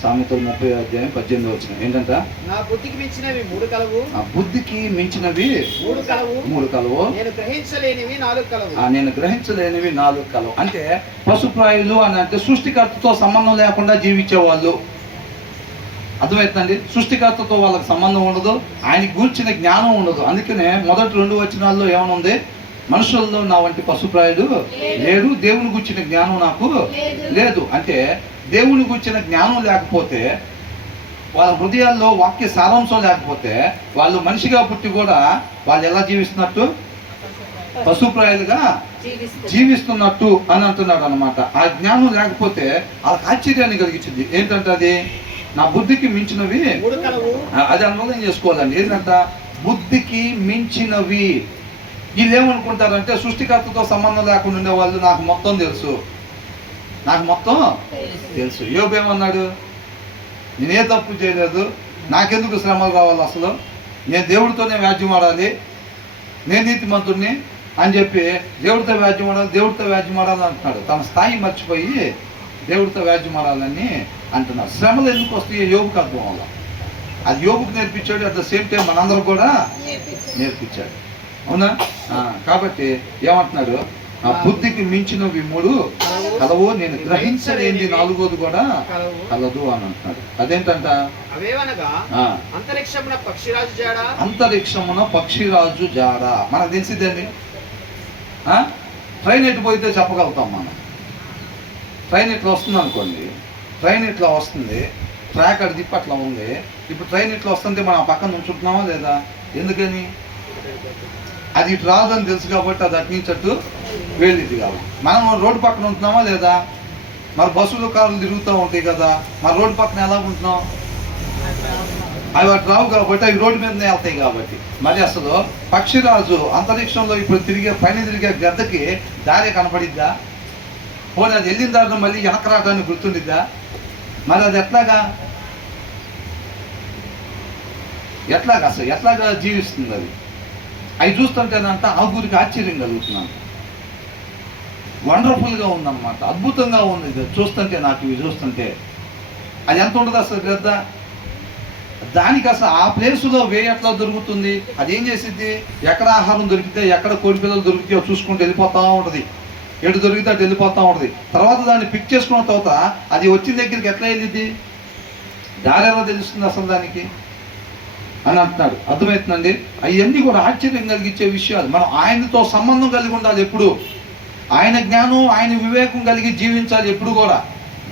సామెతలు 30:18 ఏంటంట? నా బుద్ధికి మించినవి మూడు కలవు. ఆ బుద్ధికి మించినవి మూడు కలవు. నేను గ్రహించలేనివి నాలుగు కలవు. నేను గ్రహించలేనివి 4 కలవు. అంటే పశుప్రాయులు అని అంటే సృష్టికర్తతో సంబంధం లేకుండా జీవించే వాళ్ళు. అర్థమవుతుందండి? సృష్టికర్తతో వాళ్ళకి సంబంధం ఉండదు, ఆయనకి గూర్చిన జ్ఞానం ఉండదు. అందుకనే మొదటి 2 వచనాల్లో ఏమనుంది? మనుషుల్లో నా వంటి పశుప్రాయుడు లేడు, దేవుని గూర్చిన జ్ఞానం నాకు లేదు. అంటే దేవుని గూర్చిన జ్ఞానం లేకపోతే, వాళ్ళ హృదయాల్లో వాక్య సారాంశం లేకపోతే, వాళ్ళు మనిషిగా పుట్టి కూడా వాళ్ళు ఎలా జీవిస్తున్నట్టు? పశుప్రాయులుగా జీవిస్తున్నట్టు అని అంటున్నాడు అనమాట. ఆ జ్ఞానం లేకపోతే వాళ్ళకి ఆశ్చర్యాన్ని కలిగించింది. ఏంటంటే అది నా బుద్ధికి మించినవి అది అనుభవం చేసుకోవాలండి. ఏంటంట? బుద్ధికి మించినవి. వీళ్ళు ఏమనుకుంటారంటే సృష్టికర్తతో సంబంధం లేకుండా ఉండేవాళ్ళు నాకు మొత్తం తెలుసు, నాకు మొత్తం తెలుసు. యోబు ఏమన్నాడు? నేనే తప్పు చేయలేదు, నాకెందుకు శ్రమలు రావాలి, అసలు నేను దేవుడితోనే వ్యాజ్యం ఆడాలి, నేను నీతిమంతుడిని అని చెప్పి దేవుడితో వ్యాజ్యం ఆడాలి అంటున్నాడు. తన స్థాయి మర్చిపోయి దేవుడితో వ్యాజ్యం ఆడాలని అంటున్నాడు. శ్రమలు ఎందుకు వస్తాయి? యోబుకి అర్థం వల్ల. అది యోబుకి నేర్పించాడు, అట్ ద సేమ్ టైం మనందరూ కూడా నేర్పించాడు. అవునా? కాబట్టి ఏమంటున్నాడు? ఆ బుద్ధికి మించినవి 3 కలవు, నేను గ్రహించలేని 4వది కూడా కలదు అని అంటున్నాడు. అదేంటంట? అంతరిక్షమున పక్షిరాజు జాడ. మనకు తెలిసిద్దండి. ట్రైన్ ఎటు పోయితే చెప్పగలుగుతాం మనం. ట్రైన్ ఇట్లా వస్తుంది అనుకోండి, ట్రైన్ ఇట్లా వస్తుంది, ట్రాక్ అటు తిప్పి అట్లా ఉంది. ఇప్పుడు ట్రైన్ ఇట్లా వస్తుంటే మనం పక్కన ఉంచుంటున్నామా లేదా? ఎందుకని? అది ఇటు రాదని తెలుసు కాబట్టి అది అటు నుంచి అటు వెళ్ళింది కాబట్టి. మనం రోడ్డు పక్కన ఉంటున్నామా లేదా? మరి బస్సులు కార్లు తిరుగుతూ ఉంటాయి కదా, మరి రోడ్డు పక్కన ఎలా ఉంటున్నాం? అవి అటు రావు కాబట్టి, అవి రోడ్డు మీదనే వెళ్తాయి కాబట్టి. మరి అసలు పక్షిరాజు అంతరిక్షంలో ఇప్పుడు పైన తిరిగే గద్దకి దారి కనపడిద్దా? పోనీ అది వెళ్ళిన దారిలో మళ్ళీ వెనక రావడానికి గుర్తుండిద్దా? మరి అది ఎట్లాగా అసలు ఎట్లాగా జీవిస్తుంది? అవి చూస్తుంటేనంట ఆగురికి ఆశ్చర్యం కలుగుతున్నాను. వండర్ఫుల్గా ఉందన్నమాట, అద్భుతంగా ఉంది చూస్తుంటే. నాకు ఇవి చూస్తుంటే అది ఎంత ఉంటుంది అసలు గ్రద్ద? దానికి అసలు ఆ ప్లేసులో ఎట్లా దొరుకుతుంది? అది ఏం చేసిద్ది? ఎక్కడ ఆహారం దొరికితే, ఎక్కడ కోడి పిల్లలు దొరికితే చూసుకుంటూ వెళ్ళిపోతూ ఉంటుంది. ఎటు దొరికితే అటు వెళ్ళిపోతూ ఉంటుంది. తర్వాత దాన్ని పిక్ చేసుకున్న తర్వాత అది వచ్చిన దగ్గరికి ఎట్లా వెళ్ళిద్ది? దారి ఎలా తెలుస్తుంది అసలు దానికి అని అంటున్నాడు. అర్థమవుతుందండి? అవన్నీ కూడా ఆశ్చర్యం కలిగించే విషయాలు. మనం ఆయనతో సంబంధం కలిగి ఉండాలి ఎప్పుడు. ఆయన జ్ఞానం, ఆయన వివేకం కలిగి జీవించాలి ఎప్పుడు కూడా.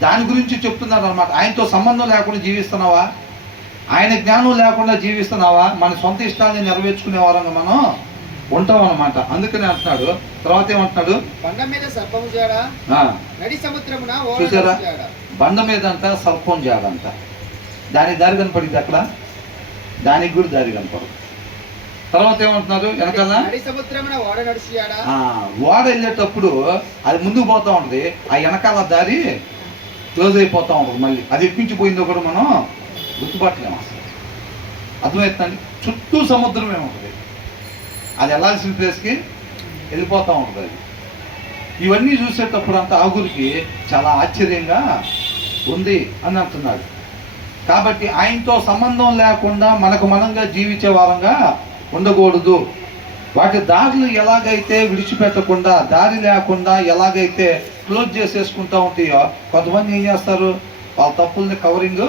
దాని గురించి చెప్తున్నాడు అనమాట. ఆయనతో సంబంధం లేకుండా జీవిస్తున్నావా? ఆయన జ్ఞానం లేకుండా జీవిస్తున్నావా? మన సొంత ఇష్టాన్ని నెరవేర్చుకునే వారంగా మనం ఉంటాం అనమాట. అందుకనే అంటున్నాడు. తర్వాత ఏమంటున్నాడు? బండ మీద సర్పము జాడ, నడి సముద్రమున చూసారా? బండ మీద అంట సర్పం జాడంట. దానికి దారి కనపడింది అక్కడ, దానికి కూడా దారి కనపడదు. తర్వాత ఏమంటున్నారు? వెనకాల ఓడ వెళ్ళేటప్పుడు అది ముందుకు పోతా ఉంటుంది, ఆ వెనకాల దారి క్లోజ్ అయిపోతూ ఉంటుంది. మళ్ళీ అది ఎక్కించిపోయిందో కూడా మనం గుర్తుపట్టలేము అసలు. అర్థమవుతుందండి? చుట్టూ సముద్రమే ఉంటుంది, అది వెళ్ళాల్సిన ప్లేస్కి వెళ్ళిపోతూ ఉంటుంది అది. ఇవన్నీ చూసేటప్పుడు అంత ఆగురికి చాలా ఆశ్చర్యంగా ఉంది అని అంటున్నాడు. కాబట్టి ఆయనతో సంబంధం లేకుండా మనకు మనంగా జీవించే వారంగా ఉండకూడదు. వాటి దారులు ఎలాగైతే విడిచిపెట్టకుండా, దారి లేకుండా ఎలాగైతే క్లోజ్ చేసేసుకుంటూ ఉంటాయో, కొంతమంది ఏం చేస్తారు? వాళ్ళ తప్పుల్ని కవరింగ్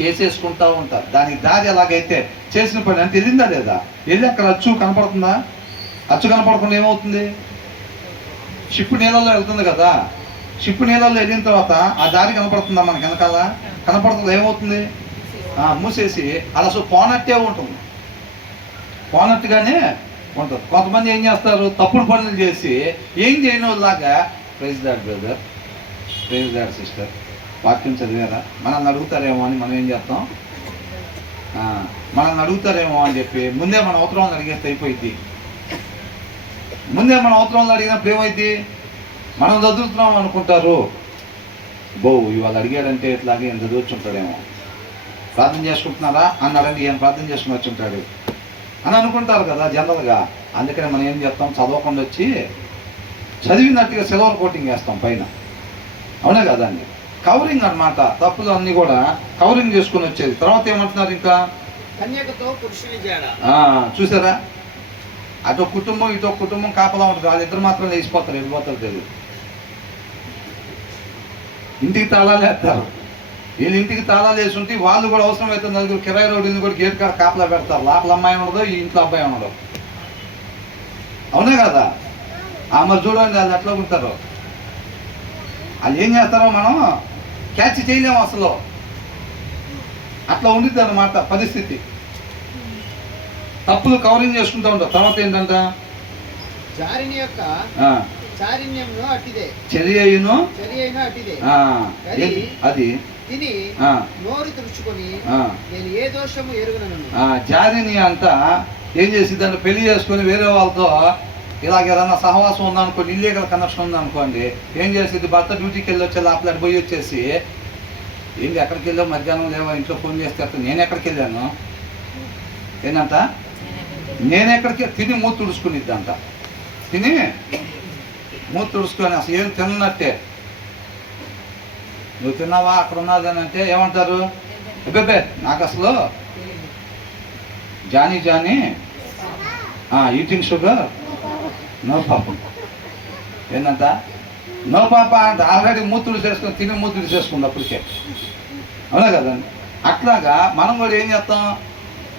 చేసేసుకుంటూ ఉంటారు. దానికి దారి ఎలాగైతే చేసిన పని అంటే వెళ్ళిందా లేదా? వెళ్ళి అక్కడ అచ్చు కనపడుతుందా? అచ్చు కనపడకుండా ఏమవుతుంది? షిప్ నీళ్ళల్లో వెళ్తుంది కదా, షిప్ నీళ్ళల్లో వెళ్ళిన తర్వాత ఆ దారి కనపడుతుందా మనకి? వెనకాల కనపడుతుంది. ఏమవుతుంది? మూసేసి అలా పోనట్టే ఉంటుంది, పోనట్టుగానే ఉంటుంది. కొంతమంది ఏం చేస్తారు? తప్పుడు పనులు చేసి ఏం చేయని వాళ్ళలాగా, praise that brother, praise that sister, వాక్యం చదివారా, మనల్ని అడుగుతారేమో అని మనం ఏం చేస్తాం? మనల్ని అడుగుతారేమో అని చెప్పి ముందే మన అవసరాలను అడిగేస్తే అయిపోయింది. ముందే మన అవసరాలను అడిగినప్పుడు ఏమైంది? మనం చదువుతున్నాం అనుకుంటారు, ఇవాళ అడిగాడంటే ఇట్లాగే ఎంత చదువుచ్చి ఉంటాడేమో, ప్రార్థన చేసుకుంటున్నారా అన్నాడండి, ఏం ప్రార్థన చేసుకుని వచ్చి ఉంటాడు అని అనుకుంటారు కదా జనరల్గా. అందుకని మనం ఏం చేస్తాం? చదవకుండా వచ్చి చదివినట్టుగా సిల్వర్ కోటింగ్ వేస్తాం పైన. అవునా కదా అండి? కవరింగ్ అన్నమాట. తప్పులు అన్ని కూడా కవరింగ్ చేసుకుని వచ్చేది. తర్వాత ఏమంటున్నారు ఇంకా, కన్యకతో పురుషుని జాడ. చూసారా, అటో కుటుంబం ఇటో కుటుంబం కాపలా ఉంటుంది, వాళ్ళిద్దరు మాత్రం లేచిపోతారు, వెళ్ళిపోతారు తెలియదు. ఇంటికి తాళాలు వేస్తారు. వీళ్ళు ఇంటికి తాళాలు వేసి ఉంటే వాళ్ళు కూడా అవసరం అయితే నలుగురు కిరాయి రోడ్డుని కూడా గేట్ కాడ కాపలా పెడతారు. లోపల అమ్మాయి ఉండదు, ఈ ఇంట్లో అబ్బాయి ఉండదు. అవునా కదా? మరి చూడండి వాళ్ళు ఎట్లా ఉంటారు. వాళ్ళు ఏం చేస్తారో మనం క్యాచ్ చేయలేము అసలు. అట్లా ఉండిద్ది అన్నమాట పరిస్థితి. తప్పులు కవరింగ్ చేసుకుంటూ ఉంటారు. తర్వాత ఏంటంట, జారిని యొక్క చారిన్యమును అట్టిదే, చర్యను అట్టిదే, అది తిని నోరు తుడుచుకొని నేను ఏ దోషము ఎరుగునను. జారిని అంతా ఏం చేసి దాన్ని పెళ్లి చేసుకొని వేరే వాళ్ళతో ఇలాగ ఏదన్నా సహవాసం ఉందనుకోండి, ఇల్లీగల్ కనెక్షన్ ఉందనుకోండి, ఏం చేసేది, భర్త డ్యూటీకి వెళ్ళి వచ్చే లోపల పోయి వచ్చేసి, ఏంటి ఎక్కడికి వెళ్ళావు, మధ్యాహ్నం లేవా, ఇంట్లో ఫోన్ చేస్తే అర్థం, నేను ఎక్కడికి వెళ్ళాను, ఏంటంట, నేను ఎక్కడికి తిని మూతి తుడుచుకునిద్దంట. తిని మూతి తుడుచుకొని అసలు ఏం తిన్నట్టే, నువ్వు తిన్నావా అక్కడ ఉన్నదని అంటే ఏమంటారు, అబ్బే నాకు అసలు జానీ ఈటింగ్ షుగర్ నో పాపం, ఏంటంట నో పాప అంటే ఆల్రెడీ మూతులు చేసుకుని తిని మూతులు చేసుకుంది అప్పటికే. అవునా కదండి? అట్లాగా మనం కూడా ఏం చేస్తాం,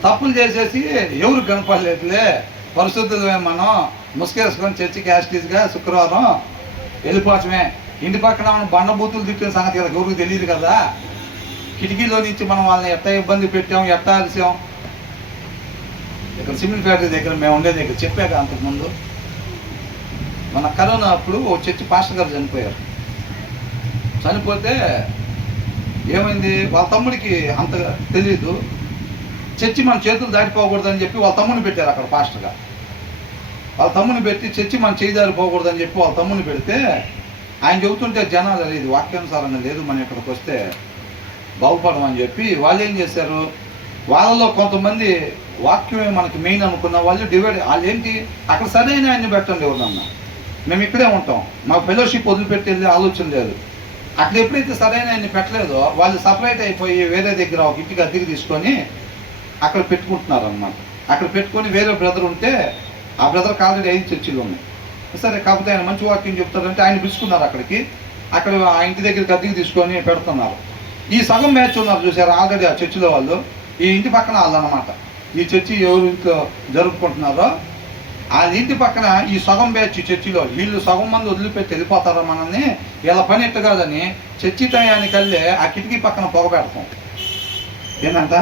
తప్పులు చేసేసి ఎవరు కనపడలేదులే, పరిశుద్ధులమే మనం, ముసుకేసుకొని చర్చికి యాస్టీస్గా శుక్రవారం వెళ్ళిపోవటమే. ఇంటి పక్కన మనం బండబూతులు తిట్టిన సంగతి కదా ఎవరికి తెలియదు కదా. కిటికీలో నుంచి మనం వాళ్ళని ఎట్టా ఇబ్బంది పెట్టాం, ఎట్టా అలిసాం. ఇక్కడ సిమెంట్ ఫ్యాక్టరీ దగ్గర మేము ఉండే దగ్గర చెప్పాక అంతకుముందు, మన కరోనా అప్పుడు ఓ చర్చి పాస్టర్ గారు చనిపోయారు. చనిపోతే ఏమైంది, వాళ్ళ తమ్ముడికి అంత తెలీదు, చర్చి మన చేతులు దాటిపోకూడదని చెప్పి వాళ్ళ తమ్ముడిని పెట్టారు అక్కడ పాస్టర్గా. వాళ్ళ తమ్ముని పెట్టి చర్చి మన చేయి దారిపోకూడదని చెప్పి వాళ్ళ తమ్ముని పెడితే, ఆయన చెబుతుంటే జనాలు లేదు, వాక్యానుసారంగా లేదు, మన ఇక్కడికి వస్తే బాగుపడమని చెప్పి వాళ్ళు ఏం చేశారు, వాళ్ళలో కొంతమంది వాక్యమే మనకి మెయిన్ అనుకున్న వాళ్ళు డివైడ్, వాళ్ళు ఏంటి అక్కడ సరైన ఆయన్ని పెట్టండి ఎవరన్నా, మేము ఇక్కడే ఉంటాం, మా ఫెలోషిప్ వదిలిపెట్టి వెళ్ళే ఆలోచన లేదు. అక్కడ ఎప్పుడైతే సరైన ఆయన్ని పెట్టలేదో వాళ్ళు సపరేట్ అయిపోయి వేరే దగ్గర ఒక ఇంటికి అద్దెకి తీసుకొని అక్కడ పెట్టుకుంటున్నారు అన్నమాట. అక్కడ పెట్టుకొని వేరే బ్రదర్ ఉంటే ఆ బ్రదర్కి ఆల్రెడీ 5 చర్చిలు ఉన్నాయి. సరే, కాకపోతే ఆయన మంచి వాక్యం చెప్తారంటే ఆయన పిలుచుకున్నారు అక్కడికి. అక్కడ ఆ ఇంటి దగ్గరికి అద్దెకి తీసుకొని పెడుతున్నారు. ఈ సగం బ్యాచ్ ఉన్నారు చూసారు ఆల్రెడీ ఆ చర్చిలో వాళ్ళు, ఈ ఇంటి పక్కన వాళ్ళు అన్నమాట. ఈ చర్చి ఎవరు ఇంట్లో జరుపుకుంటున్నారో ఆ ఇంటి పక్కన ఈ సగం బ్యాచ్ చర్చిలో వీళ్ళు సగం మంది వదిలిపెట్టి వెళ్ళిపోతారా మనల్ని, ఇలా పని ఎట్టు కాదని చర్చి టయానికి వెళ్ళే ఆ కిటికీ పక్కన పొగ పెడతాం. ఏంటంట,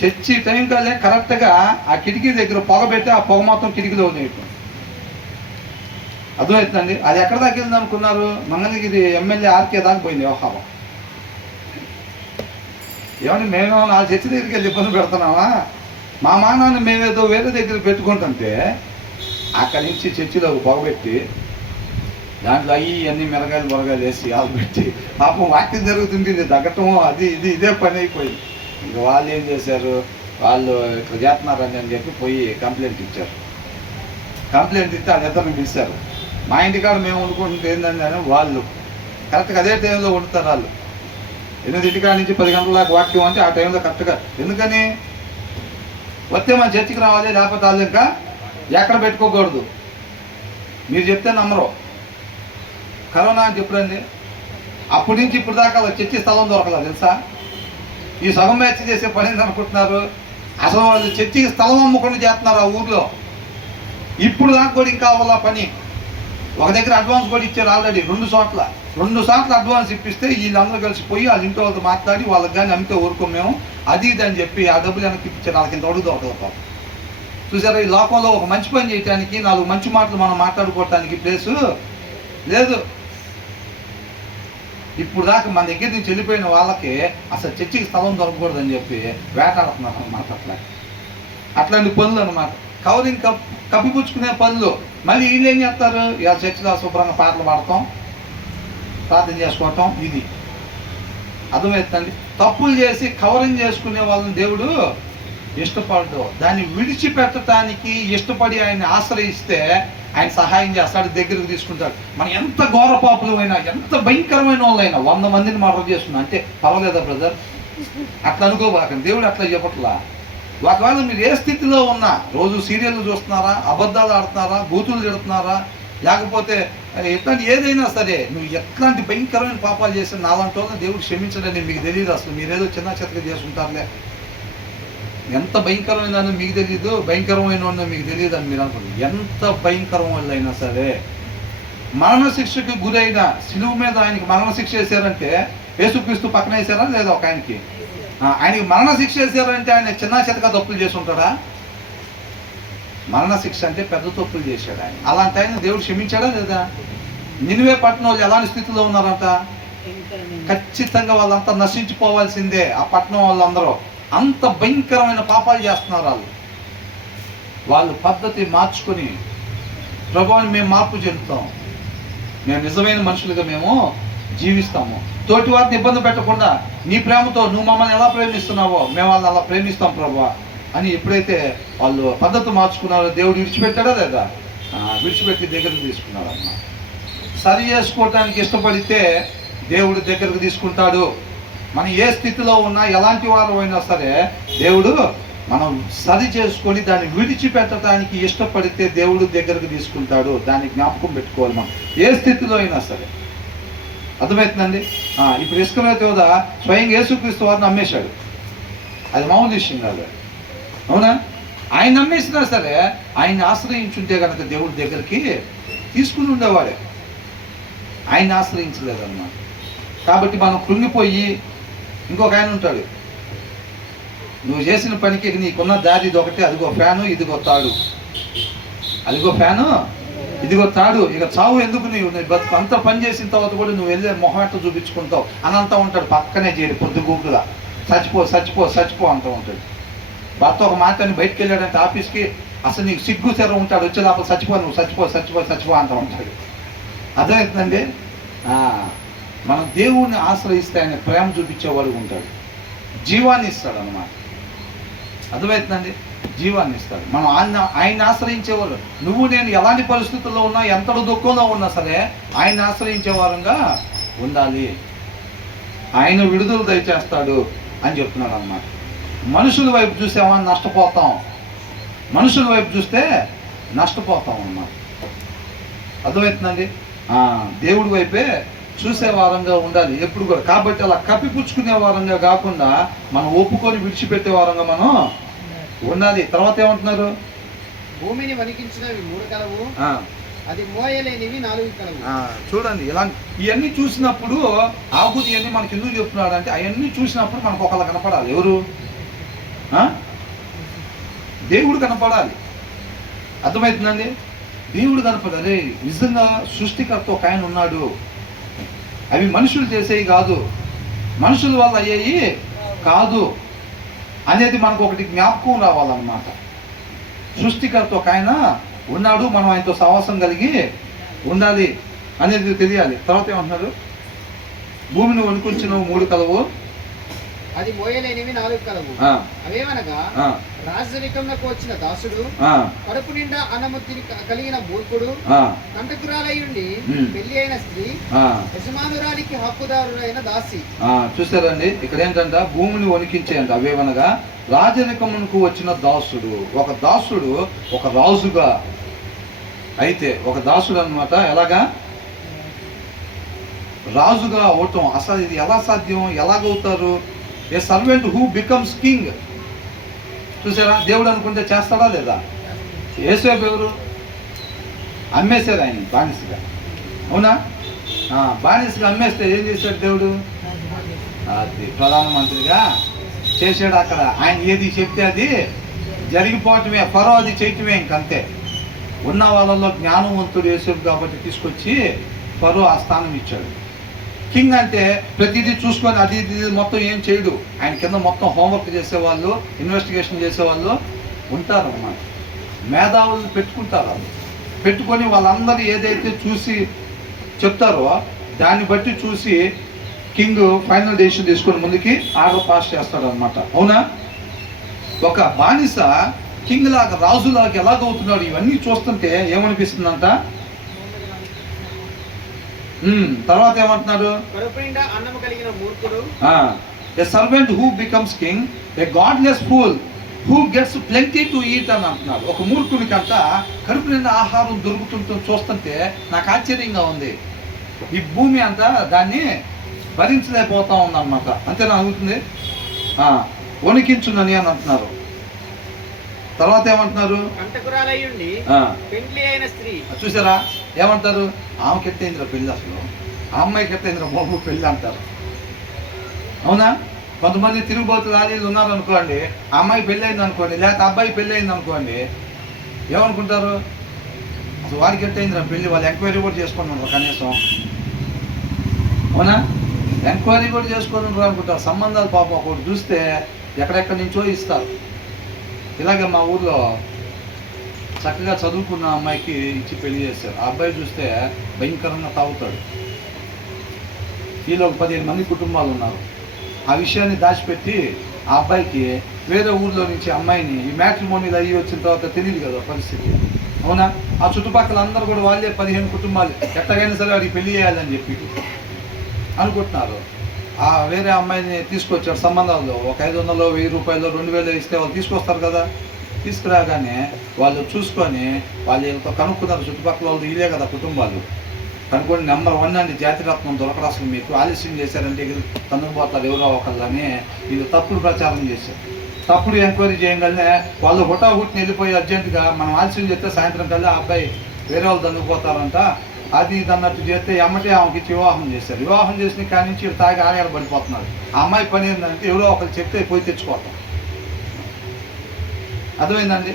చర్చి టైం కల్లే కరెక్ట్గా ఆ కిటికీ దగ్గర పొగ పెట్టి ఆ పొగ మొత్తం కిటికీలో వదిలేయటం. అర్థమవుతుందండి? అది ఎక్కడ దాకా వెళ్ళింది అనుకున్నారు, మంగళగిరి ఎమ్మెల్యే ఆర్కే దాకా పోయింది వ్యవహారం. ఏమంటే మేము ఆ చర్చి దగ్గరికి వెళ్ళి ఇబ్బంది పెడుతున్నామా, మా మానాన్ని మేమేదో వేరే దగ్గర పెట్టుకుంటుంటే అక్కడి నుంచి చర్చిలో పొగబెట్టి దాంట్లో అన్నీ మిరగాయలు బొరగాయలు వేసి ఆలు పెట్టి పాపం వాక్యం జరుగుతుంటుంది, తగ్గటము అది ఇదే పని అయిపోయింది. ఇంకా వాళ్ళు ఏం చేశారు, వాళ్ళు ఇట్లా చేస్తున్నారని అని చెప్పి పోయి కంప్లైంట్ ఇచ్చారు. కంప్లైంట్ ఇస్తే వాళ్ళిద్దరిని పిలిచారు. మా ఇంటికాడ మేము వండుకుంటుంది ఏంటంటే వాళ్ళు కరెక్ట్గా అదే టైంలో వండుతారు. వాళ్ళు 8 నుంచి 10 గంటల దాకా వాక్యం అంటే ఆ టైంలో కరెక్ట్గా, ఎందుకని వస్తే మన చర్చికి రావాలి, లేకపోతే వాళ్ళు ఇంకా ఎక్కడ పెట్టుకోకూడదు. మీరు చెప్తే నమ్మరు. కరోనా అని చెప్పుడండి, అప్పటి నుంచి ఇప్పుడు దాకా చర్చి స్థలం దొరకలేదు తెలుసా. ఈ సగం బ్యాచ్ చేసే పని అనుకుంటున్నారు, అసలు వాళ్ళు చర్చికి స్థలం అమ్ముకొని చేస్తున్నారు ఆ ఊర్లో. ఇప్పుడు దాకా కూడా ఇంకా అవ్వాల పని. ఒక దగ్గర అడ్వాన్స్ కూడా ఇచ్చారు ఆల్రెడీ 2 సార్లు అడ్వాన్స్ ఇప్పిస్తే వీళ్ళందరూ కలిసిపోయి వాళ్ళ ఇంట్లో వాళ్ళతో మాట్లాడి వాళ్ళకి కానీ అమ్మితే ఊరుకోం మేము అది ఇది అని చెప్పి ఆ డబ్బులు వెనక్కి ఇప్పించారు. వాళ్ళకి ఇంత అడుగు దొరకదు. చూసారా, ఈ లోకంలో ఒక మంచి పని చేయడానికి 4 మంచి మాటలు మనం మాట్లాడుకోవటానికి ప్లేసు లేదు. ఇప్పుడు దాకా మన దగ్గర నుంచి వెళ్ళిపోయిన వాళ్ళకి అసలు చర్చికి స్థలం దొరకకూడదని చెప్పి వేటాడుతున్నారు అన్నమాట. అట్లాంటి పనులు అనమాట, కవరింగ్ కప్పిపుచ్చుకునే పనులు. మళ్ళీ వీళ్ళు ఏం చేస్తారు, ఇలా చర్చిలో శుభ్రంగా పాటలు పాడతాం, ప్రార్థన చేసుకోవటం, ఇది అర్థమవుతుందండి. తప్పులు చేసి కవరింగ్ చేసుకునే వాళ్ళని దేవుడు ఇష్టపడదు. దాన్ని విడిచిపెట్టడానికి ఇష్టపడి ఆయన్ని ఆశ్రయిస్తే ఆయన సహాయం చేస్తాడు, దగ్గరకు తీసుకుంటాడు. మనం ఎంత ఘోర పాపులమైనా, ఎంత భయంకరమైన వాళ్ళైనా, 100 మందిని మర్డర్ చేస్తున్నా అంటే పర్వాలేదా బ్రదర్? అట్లా అనుకోబాకండి, దేవుడు అట్లా చెప్పట్లా. ఒకవేళ మీరు ఏ స్థితిలో ఉన్నా, రోజు సీరియల్ చూస్తున్నారా, అబద్ధాలు ఆడుతున్నారా, బూతులు తిడుతున్నారా, లేకపోతే ఎట్లాంటి ఏదైనా సరే, నువ్వు ఎట్లాంటి భయంకరమైన పాపాలు చేస్తే నాలాంటి వాళ్ళని దేవుడు క్షమించడని మీకు తెలియదు. అసలు మీరేదో చిన్న చితక చేసుకుంటారులే, ఎంత భయంకరమైన మీకు తెలియదు, భయంకరమైన మీకు తెలియదు అని మీరు అనుకోండి. ఎంత భయంకరం వాళ్ళైనా సరే, మరణశిక్షకు గురైన శిలువ మీద ఆయనకి మరణశిక్ష వేసారంటే యేసుక్రీస్తు పక్కన వేసారా లేదా? ఒక ఆయనకి మరణశిక్ష వేసారంటే ఆయన చిన్న చితక తప్పులు చేసి ఉంటాడా? మరణశిక్ష అంటే పెద్ద తప్పులు చేశాడు ఆయన. అలాంటి ఆయన దేవుడు క్షమించాడా లేదా? నినివే పట్టణం వాళ్ళు ఎలాంటి స్థితిలో ఉన్నారంట? ఖచ్చితంగా వాళ్ళంతా నశించిపోవాల్సిందే. ఆ పట్టణం వాళ్ళందరూ అంత భయంకరమైన పాపాలు చేస్తున్నారు. వాళ్ళు పద్ధతి మార్చుకొని, ప్రభువుని మేము మార్పు చెందుతాం, మేము నిజమైన మనుషులుగా మేము జీవిస్తాము, తోటి వారిని ఇబ్బంది పెట్టకుండా నీ ప్రేమతో నువ్వు మమ్మల్ని ఎలా ప్రేమిస్తున్నావో మేము వాళ్ళని అలా ప్రేమిస్తాం ప్రభువా అని ఎప్పుడైతే వాళ్ళు పద్ధతి మార్చుకున్నారో దేవుడు విడిచిపెట్టాడా లేదా? విడిచిపెట్టి దగ్గరకు తీసుకున్నాడు అన్న. సరి చేసుకోవటానికి ఇష్టపడితే దేవుడు దగ్గరకు తీసుకుంటాడు. మనం ఏ స్థితిలో ఉన్నా, ఎలాంటి వారు అయినా సరే, దేవుడు మనం సరి చేసుకొని దాన్ని విడిచిపెట్టడానికి ఇష్టపడితే దేవుడు దగ్గరకు తీసుకుంటాడు. దాన్ని జ్ఞాపకం పెట్టుకోవాలి మనం ఏ స్థితిలో అయినా సరే. అర్థమవుతుందండి? ఇప్పుడు ఇస్కరియోతు యూదా స్వయంగా యేసుక్రీస్తు వారిని నమ్మేశాడు. అది మామూలు విషయం కాదు, అవునా? ఆయన నమ్మేసినా సరే ఆయన్ని ఆశ్రయించుంటే కనుక దేవుడి దగ్గరికి తీసుకుని ఉండేవాడే. ఆయన్ని ఆశ్రయించలేదన్నమాట. కాబట్టి మనం కృంగిపోయి, ఇంకొక ఆయన ఉంటాడు, నువ్వు చేసిన పనికి నీకున్న దారి ఇది ఒకటే, అదిగో ఫ్యాను, ఇదిగో తాడు, అదిగో ఫ్యాను, ఇదిగో తాడు, ఇక చావు ఎందుకు, నీ బతుకు అంతా పని చేసిన తర్వాత కూడా నువ్వు వెళ్ళే మొహమాట చూపించుకుంటావు అని అంటూ ఉంటాడు. పక్కనే చేయడు, పొద్దుగూకుగా చచ్చిపో చచ్చిపో చచ్చిపో అంటూ ఉంటాడు. భర్త ఒక మాటని బయటకు వెళ్ళాడంటే ఆఫీస్కి, అసలు నీకు సిగ్గు సెర ఉంటాడు, వచ్చే లోపల చచ్చిపో, నువ్వు చచ్చిపో చచ్చిపో చచ్చిపో అంటూ ఉంటాడు. అర్థమవుతుందండి? మనం దేవుణ్ణి ఆశ్రయిస్తే ఆయన ప్రేమ చూపించేవాడు ఉంటాడు, జీవాన్ని ఇస్తాడు అన్నమాట. అర్థమవుతుందండి? జీవాన్ని ఇస్తాడు. మనం ఆయన్ని ఆశ్రయించేవారు. నువ్వు నేను ఎలాంటి పరిస్థితుల్లో ఉన్నా, ఎంతటి దుఃఖంలో ఉన్నా సరే ఆయన్ని ఆశ్రయించే వారంగా ఉండాలి. ఆయన విడుదల దయచేస్తాడు అని చెప్తున్నాడు అన్నమాట. మనుషుల వైపు చూసేవాడిని నష్టపోతాం, మనుషుల వైపు చూస్తే నష్టపోతాం అన్నమాట. అర్థమవుతుందండి? దేవుడి వైపే చూసే వారంగా ఉండాలి ఎప్పుడు కూడా. కాబట్టి అలా కప్పిపుచ్చుకునే వారంగా కాకుండా మనం ఒప్పుకొని విడిచిపెట్టే వారంగా మనం ఉండాలి. తర్వాత ఏమంటున్నారు? భూమిని వణికించినవి 3 కలవు, అది మోయలేనివి 4 కలవు. చూడండి, ఇలా ఇవన్నీ చూసినప్పుడు ఆగుది ఇవన్నీ మనకి ఎందుకు చెప్తున్నాడు అంటే, అవన్నీ చూసినప్పుడు మనకు ఒకళ్ళ కనపడాలి. ఎవరు? దేవుడు కనపడాలి. అర్థమవుతుందండి? దేవుడు కనపడాలి. నిజంగా సృష్టికర్త ఒక ఆయన ఉన్నాడు. అవి మనుషులు చేసేవి కాదు, మనుషుల వల్ల అయ్యేవి కాదు అనేది మనకు ఒకటి జ్ఞాపకం రావాలన్నమాట. సృష్టికర్త ఒక ఆయన ఉన్నాడు, మనం ఆయనతో సహవాసం కలిగి ఉండాలి అనేది తెలియాలి. తర్వాత ఏమంటున్నారు? భూమిని వణుకుంచిన 3 కలవు, అది మోయలేనివి 4 కలవు. అవేమనగా రాజరికంలోకి వచ్చిన దాసుడు, కడుపు నిండా అన్నముద్దిని కలిగిన మూర్ఖుడు, కంటకురాలయ్యుండి పెళ్లి అయిన స్త్రీ, యజమానురాలికి హక్కుదారుడైన దాసి. చూసారండి, ఇక్కడ ఏంటంట? భూమిని వణికించేయంట. అవేమనగా రాజరికమునకు వచ్చిన దాసుడు. ఒక దాసుడు ఒక రాజుగా అయితే, ఒక దాసుడు అన్నమాట. ఎలాగా రాజుగా అవటం, అసలు ఇది ఎలా సాధ్యం? ఎలాగవుతారు? A servant who becomes king. చూసారా? దేవుడు అనుకుంటే చేస్తాడా లేదా? యేసేపు ఎవరు? అమ్మేశారు ఆయన బానిసగా, అవునా? బానిసగా అమ్మేస్తే ఏం చేశాడు దేవుడు? అది ప్రధానమంత్రిగా చేశాడు. అక్కడ ఆయన ఏది చెప్తే అది జరిగిపోవటమే, ఫరో అది చేయటమే, ఇంకంతే. ఉన్న వాళ్ళలో జ్ఞానవంతుడు యేసేపు కాబట్టి తీసుకొచ్చి ఫరో ఆ స్థానం ఇచ్చాడు. కింగ్ అంటే ప్రతిదీ చూసుకొని అది ఇది మొత్తం ఏం చేయడు. ఆయన కింద మొత్తం హోంవర్క్ చేసేవాళ్ళు, ఇన్వెస్టిగేషన్ చేసేవాళ్ళు ఉంటారు అన్నమాట. మేధావులను పెట్టుకుంటారు. వాళ్ళు పెట్టుకొని వాళ్ళందరూ ఏదైతే చూసి చెప్తారో దాన్ని బట్టి చూసి కింగ్ ఫైనల్ డెసిషన్ తీసుకొని ముందుకి ఆర్డర్ పాస్ చేస్తాడు అనమాట. అవునా? ఒక బానిస కింగ్ లాగా, రాజులాగా ఎలాగవుతున్నాడు, ఇవన్నీ చూస్తుంటే ఏమనిపిస్తుందంట. తర్వాత ఏమంటున్నారు, కడుపు నిండా అన్నము కలిగిన మూర్ఖుడు, a servant who becomes king, a godless fool who gets plenty to eat అని అంటున్నారు. ఒక మూర్ఖునికంట కడుపు నిండా ఆహారం దొరుకుతుంటే చూస్తుంటే నాకు ఆశ్చర్యంగా ఉంది. ఈ భూమి అంతా దాన్ని భరించలేకపోతా ఉందన్నమాట. అంతేనా అవుతుంది, వణికించునని అని అంటున్నారు. తర్వాత ఏమంటున్నారు, కంటకురాలయ్యుండి పెండ్లి అయిన స్త్రీ. చూసారా ఏమంటారు, ఆమెకి ఎత్తైందిరా పెళ్ళి, అసలు ఆ అమ్మాయికి ఎత్తైందిరా బాబు పెళ్ళి అంటారు. అవునా? కొంతమంది తిరుగుబోతులు ఆలీలు ఉన్నారనుకోండి, ఆ అమ్మాయి పెళ్ళి అయింది అనుకోండి, లేకపోతే అబ్బాయి పెళ్ళి అయింది అనుకోండి, ఏమనుకుంటారు, అసలు వాడికి ఎత్తైందిరా పెళ్ళి, వాళ్ళు ఎంక్వైరీ కూడా చేసుకున్నారు కనీసం. అవునా? ఎంక్వైరీ కూడా చేసుకున్నారు అనుకుంటారు. సంబంధాలు పాపం ఒకటి చూస్తే ఎక్కడెక్కడి నుంచో ఇస్తారు. ఇలాగే మా ఊర్లో చక్కగా చదువుకున్న అమ్మాయికి ఇచ్చి పెళ్లి చేశారు. ఆ అబ్బాయి చూస్తే భయంకరంగా తాగుతాడు. వీళ్ళు ఒక 15 మంది కుటుంబాలు ఉన్నారు. ఆ విషయాన్ని దాచిపెట్టి ఆ అబ్బాయికి వేరే ఊర్లో నుంచి అమ్మాయిని, ఈ మ్యాట్రిమోనీలు అయ్యి వచ్చిన తర్వాత తెలియదు కదా పరిస్థితి. అవునా? ఆ చుట్టుపక్కల అందరూ కూడా వాళ్ళే 15 కుటుంబాలు ఎట్టగైనా సరే వాడికి పెళ్లి చేయాలని చెప్పి అనుకుంటున్నారు. ఆ వేరే అమ్మాయిని తీసుకొచ్చాడు సంబంధాల్లో. ఒక 500, 1000 రూపాయలు, 2000 ఇస్తే వాళ్ళు తీసుకొస్తారు కదా. తీసుకురాగానే వాళ్ళు చూసుకొని వాళ్ళు వీళ్ళతో కనుక్కున్నారు. చుట్టుపక్కల వాళ్ళు ఇదే కదా కుటుంబాలు. కనుక్కొని నెంబర్ 1 అండి, జాతిరత్నం దొరకదు అసలు, మీకు ఆలస్యం చేశారంటే తన్నుకుపోతారు ఎవరో ఒకళ్ళని వీళ్ళు తప్పుడు ప్రచారం చేశారు. తప్పుడు ఎంక్వైరీ చేయగానే వాళ్ళు హుటాహుటిని వెళ్ళిపోయి అర్జెంటుగా మనం ఆలస్యం చేస్తే సాయంత్రం కల్లా ఆ అబ్బాయి వేరే వాళ్ళు తన్నుకుపోతారంట, అది ఇది అన్నట్టు చేస్తే ఎమ్మటే ఆమెకి ఇచ్చి వివాహం చేశారు. వివాహం చేసిన కాడి నుంచి తాగి ఆలయాలు పడిపోతున్నారు. ఆ అమ్మాయి పని ఏంటంటే ఎవరో ఒకరు చెప్తే పోయి తెచ్చుకోవటం. అర్థమైందండి?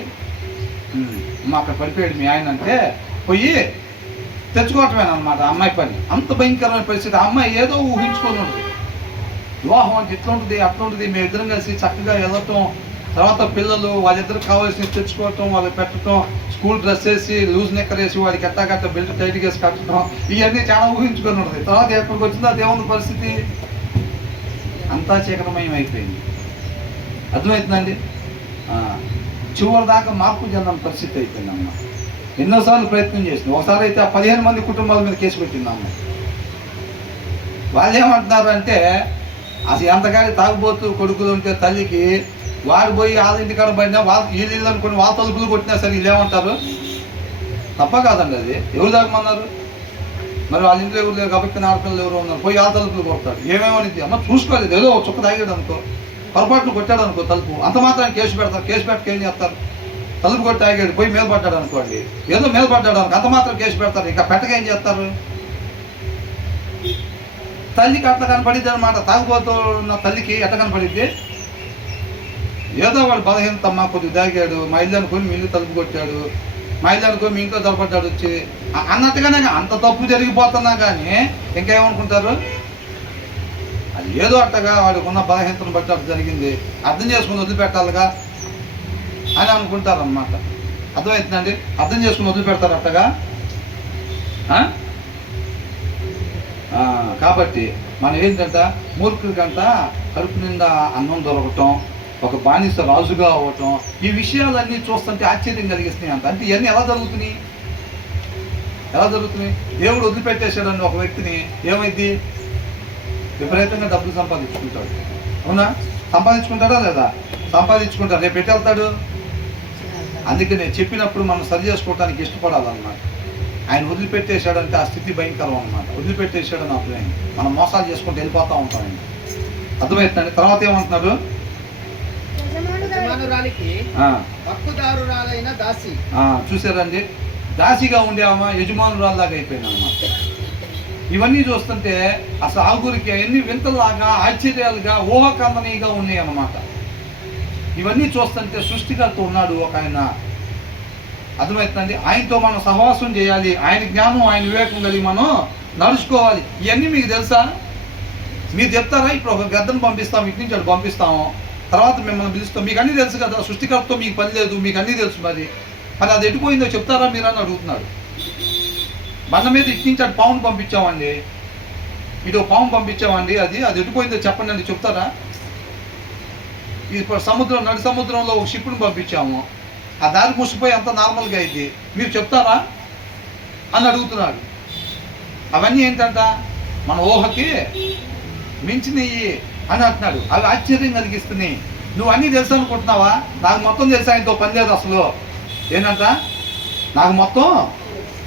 మా అక్కడ పడిపోయాడు మీ ఆయన అంటే పోయి తెచ్చుకోవటమేనమాట అమ్మాయి పని. అంత భయంకరమైన పరిస్థితి. ఆ అమ్మాయి ఏదో ఊహించుకొని ఉంటుంది, వివాహం అంటే ఇట్లా ఉంటుంది అట్లా ఉంటుంది, మేము ఇద్దరం కలిసి చక్కగా వెళ్ళటం, తర్వాత పిల్లలు వాళ్ళిద్దరికి కావాల్సినవి తెచ్చుకోవటం, వాళ్ళకి పెట్టడం, స్కూల్ డ్రెస్ వేసి లూజ్ నెక్కర్ వేసి వాడికి ఎట్టాగట్ట బెల్ట్ టైట్గా వేసి కట్టడం, ఇవన్నీ చాలా ఊహించుకొని ఉంటుంది. తర్వాత ఎక్కడికి వచ్చిందో అదేముంది పరిస్థితి, అంతా చీకటమయం అయిపోయింది. అర్థమవుతుందండి? చివరి దాకా మార్పు చెందని పరిస్థితి అయిపోయింది అమ్మ. ఎన్నోసార్లు ప్రయత్నం చేసింది. ఒకసారి అయితే ఆ 15 మంది కుటుంబాల మీద కేసు పెట్టింది అమ్మ. వాళ్ళు ఏమంటున్నారు అంటే, అసలు ఎంతకాని తాగుబోతూ కొడుకులు ఉంటే తల్లికి వాడు పోయి వాళ్ళ ఇంటికాడ పడినా వీళ్ళు ఇల్లు అనుకుని వాళ్ళ తలుపులు కొట్టినా సరే వీళ్ళు ఏమంటారు, తప్ప కాదండి అది. ఎవరు తాగమన్నారు? మరి వాళ్ళ ఇంట్లో ఎవరు లేరు కాబట్టి ఆడపిల్లలు ఎవరు ఉన్నారు, పోయి వాళ్ళ తలుపులు కొడతాడు. ఏమేమనిది అమ్మ చూసుకోలేదు, ఏదో ఒక చుక్క తాగాడు అనుకో, పొరపాటును కొట్టాడు అనుకో తలుపు, అంత మాత్రం కేసు పెడతారు. కేసు పెట్టక ఏం చేస్తారు? తలుపు కొట్టి తాగాడు పోయి మీద పడ్డాడు అనుకోండి, ఏదో మీద పడ్డాడు అనుకో, అంత మాత్రం కేసు పెడతారు. ఇక పెట్టక ఏం చేస్తారు? తల్లికి అట్లా కనపడిద్ది అనమాట. తాగుబోతున్న తల్లికి ఎట్లా కనపడిద్ది, ఏదో వాడు బలహీనతమ్మ కొద్దిగా తాగాడు, మా ఇల్లు అనుకొని మీ ఇల్లు తలుపు కొట్టాడు, మా ఇల్లు అనుకొని మీ ఇంట్లో తలపడ్డాడు వచ్చి అన్నట్టుగానే అంత తప్పు జరిగిపోతున్నా కానీ ఇంకేమనుకుంటారు, అది ఏదో అట్టగా వాడికి ఉన్న బలహీనతను బట్టి అట్లా జరిగింది, అర్థం చేసుకుని వదిలిపెట్టాలిగా అని అనుకుంటారు అన్నమాట. అర్థమవుతుందండి? అర్థం చేసుకుని వదిలిపెడతారు అట్టగా. కాబట్టి మనం ఏంటంట, మూర్ఖుడికంట కడుపు నిండా అన్నం దొరకటం, ఒక బానిస రాజుగా అవ్వటం, ఈ విషయాలన్నీ చూస్తుంటే ఆశ్చర్యం కలిగిస్తున్నాయి అంట. అంటే ఇవన్నీ ఎలా జరుగుతున్నాయి? దేవుడు వదిలిపెట్టేశాడని ఒక వ్యక్తిని ఏమైంది, విపరీతంగా డబ్బులు సంపాదించుకుంటాడు. అవునా? సంపాదించుకుంటాడా లేదా? సంపాదించుకుంటాడు. రేపు ఎటు వెళ్తాడు? అందుకే నేను చెప్పినప్పుడు మనం సరి చేసుకోవడానికి ఇష్టపడాలన్నమాట. ఆయన వదిలిపెట్టేశాడంటే ఆ స్థితి భయంకరం అన్నమాట. వదిలిపెట్టేశాడని అర్థమైంది. మనం మోసాలు చేసుకుంటూ వెళ్ళిపోతూ ఉంటామండి. అర్థమవుతుందండి? తర్వాత ఏమంటున్నారు, చూసారండి, దాసిగా ఉండేవమ్మా యజమానురాల్లాగా అయిపోయింది అన్నమాట. ఇవన్నీ చూస్తుంటే అసలు ఆగురికి ఎన్ని వింతలాగా ఆశ్చర్యాలుగా ఊహకందనీయంగా ఉన్నాయి అన్నమాట. ఇవన్నీ చూస్తుంటే సృష్టికర్త ఉన్నాడు ఒక ఆయన. అర్థమవుతుందండి? ఆయనతో మనం సహవాసం చేయాలి, ఆయన జ్ఞానం ఆయన వివేకం కలిగి మనం నడుచుకోవాలి. ఇవన్నీ మీకు తెలుసా? మీరు చెప్తారా? ఇప్పుడు ఒక గద్దను పంపిస్తాం, ఇటు నుంచి అటు పంపిస్తాము, తర్వాత మిమ్మల్ని పిలుస్తాం, మీకు అన్నీ తెలుసు కదా, సృష్టికర్తతో మీకు పని లేదు, మీకు అన్నీ తెలుసు, మరి అది ఎటుపోయిందో చెప్తారా మీరు అని అడుగుతున్నాడు. బండ మీద ఇటు నుంచి అటు పావును పంపించామండి, ఇటు పాము పంపించామండి, అది ఎటుపోయిందో చెప్పండి అని చెప్తారా? ఇప్పుడు నడి సముద్రంలో ఒక షిప్ను పంపించాము, ఆ దారి మూసిపోయి అంత నార్మల్గా అయింది, మీరు చెప్తారా అని అడుగుతున్నాడు. అవన్నీ ఏంటంట మన ఊహకి మించినవి అని అంటున్నాడు. అవి ఆశ్చర్యం కలిగిస్తున్నాయి. నువ్వు అన్నీ తెలుసు అనుకుంటున్నావా? నాకు మొత్తం తెలుసు, ఆయనతో పని లేదు అసలు. ఏంటంట నాకు మొత్తం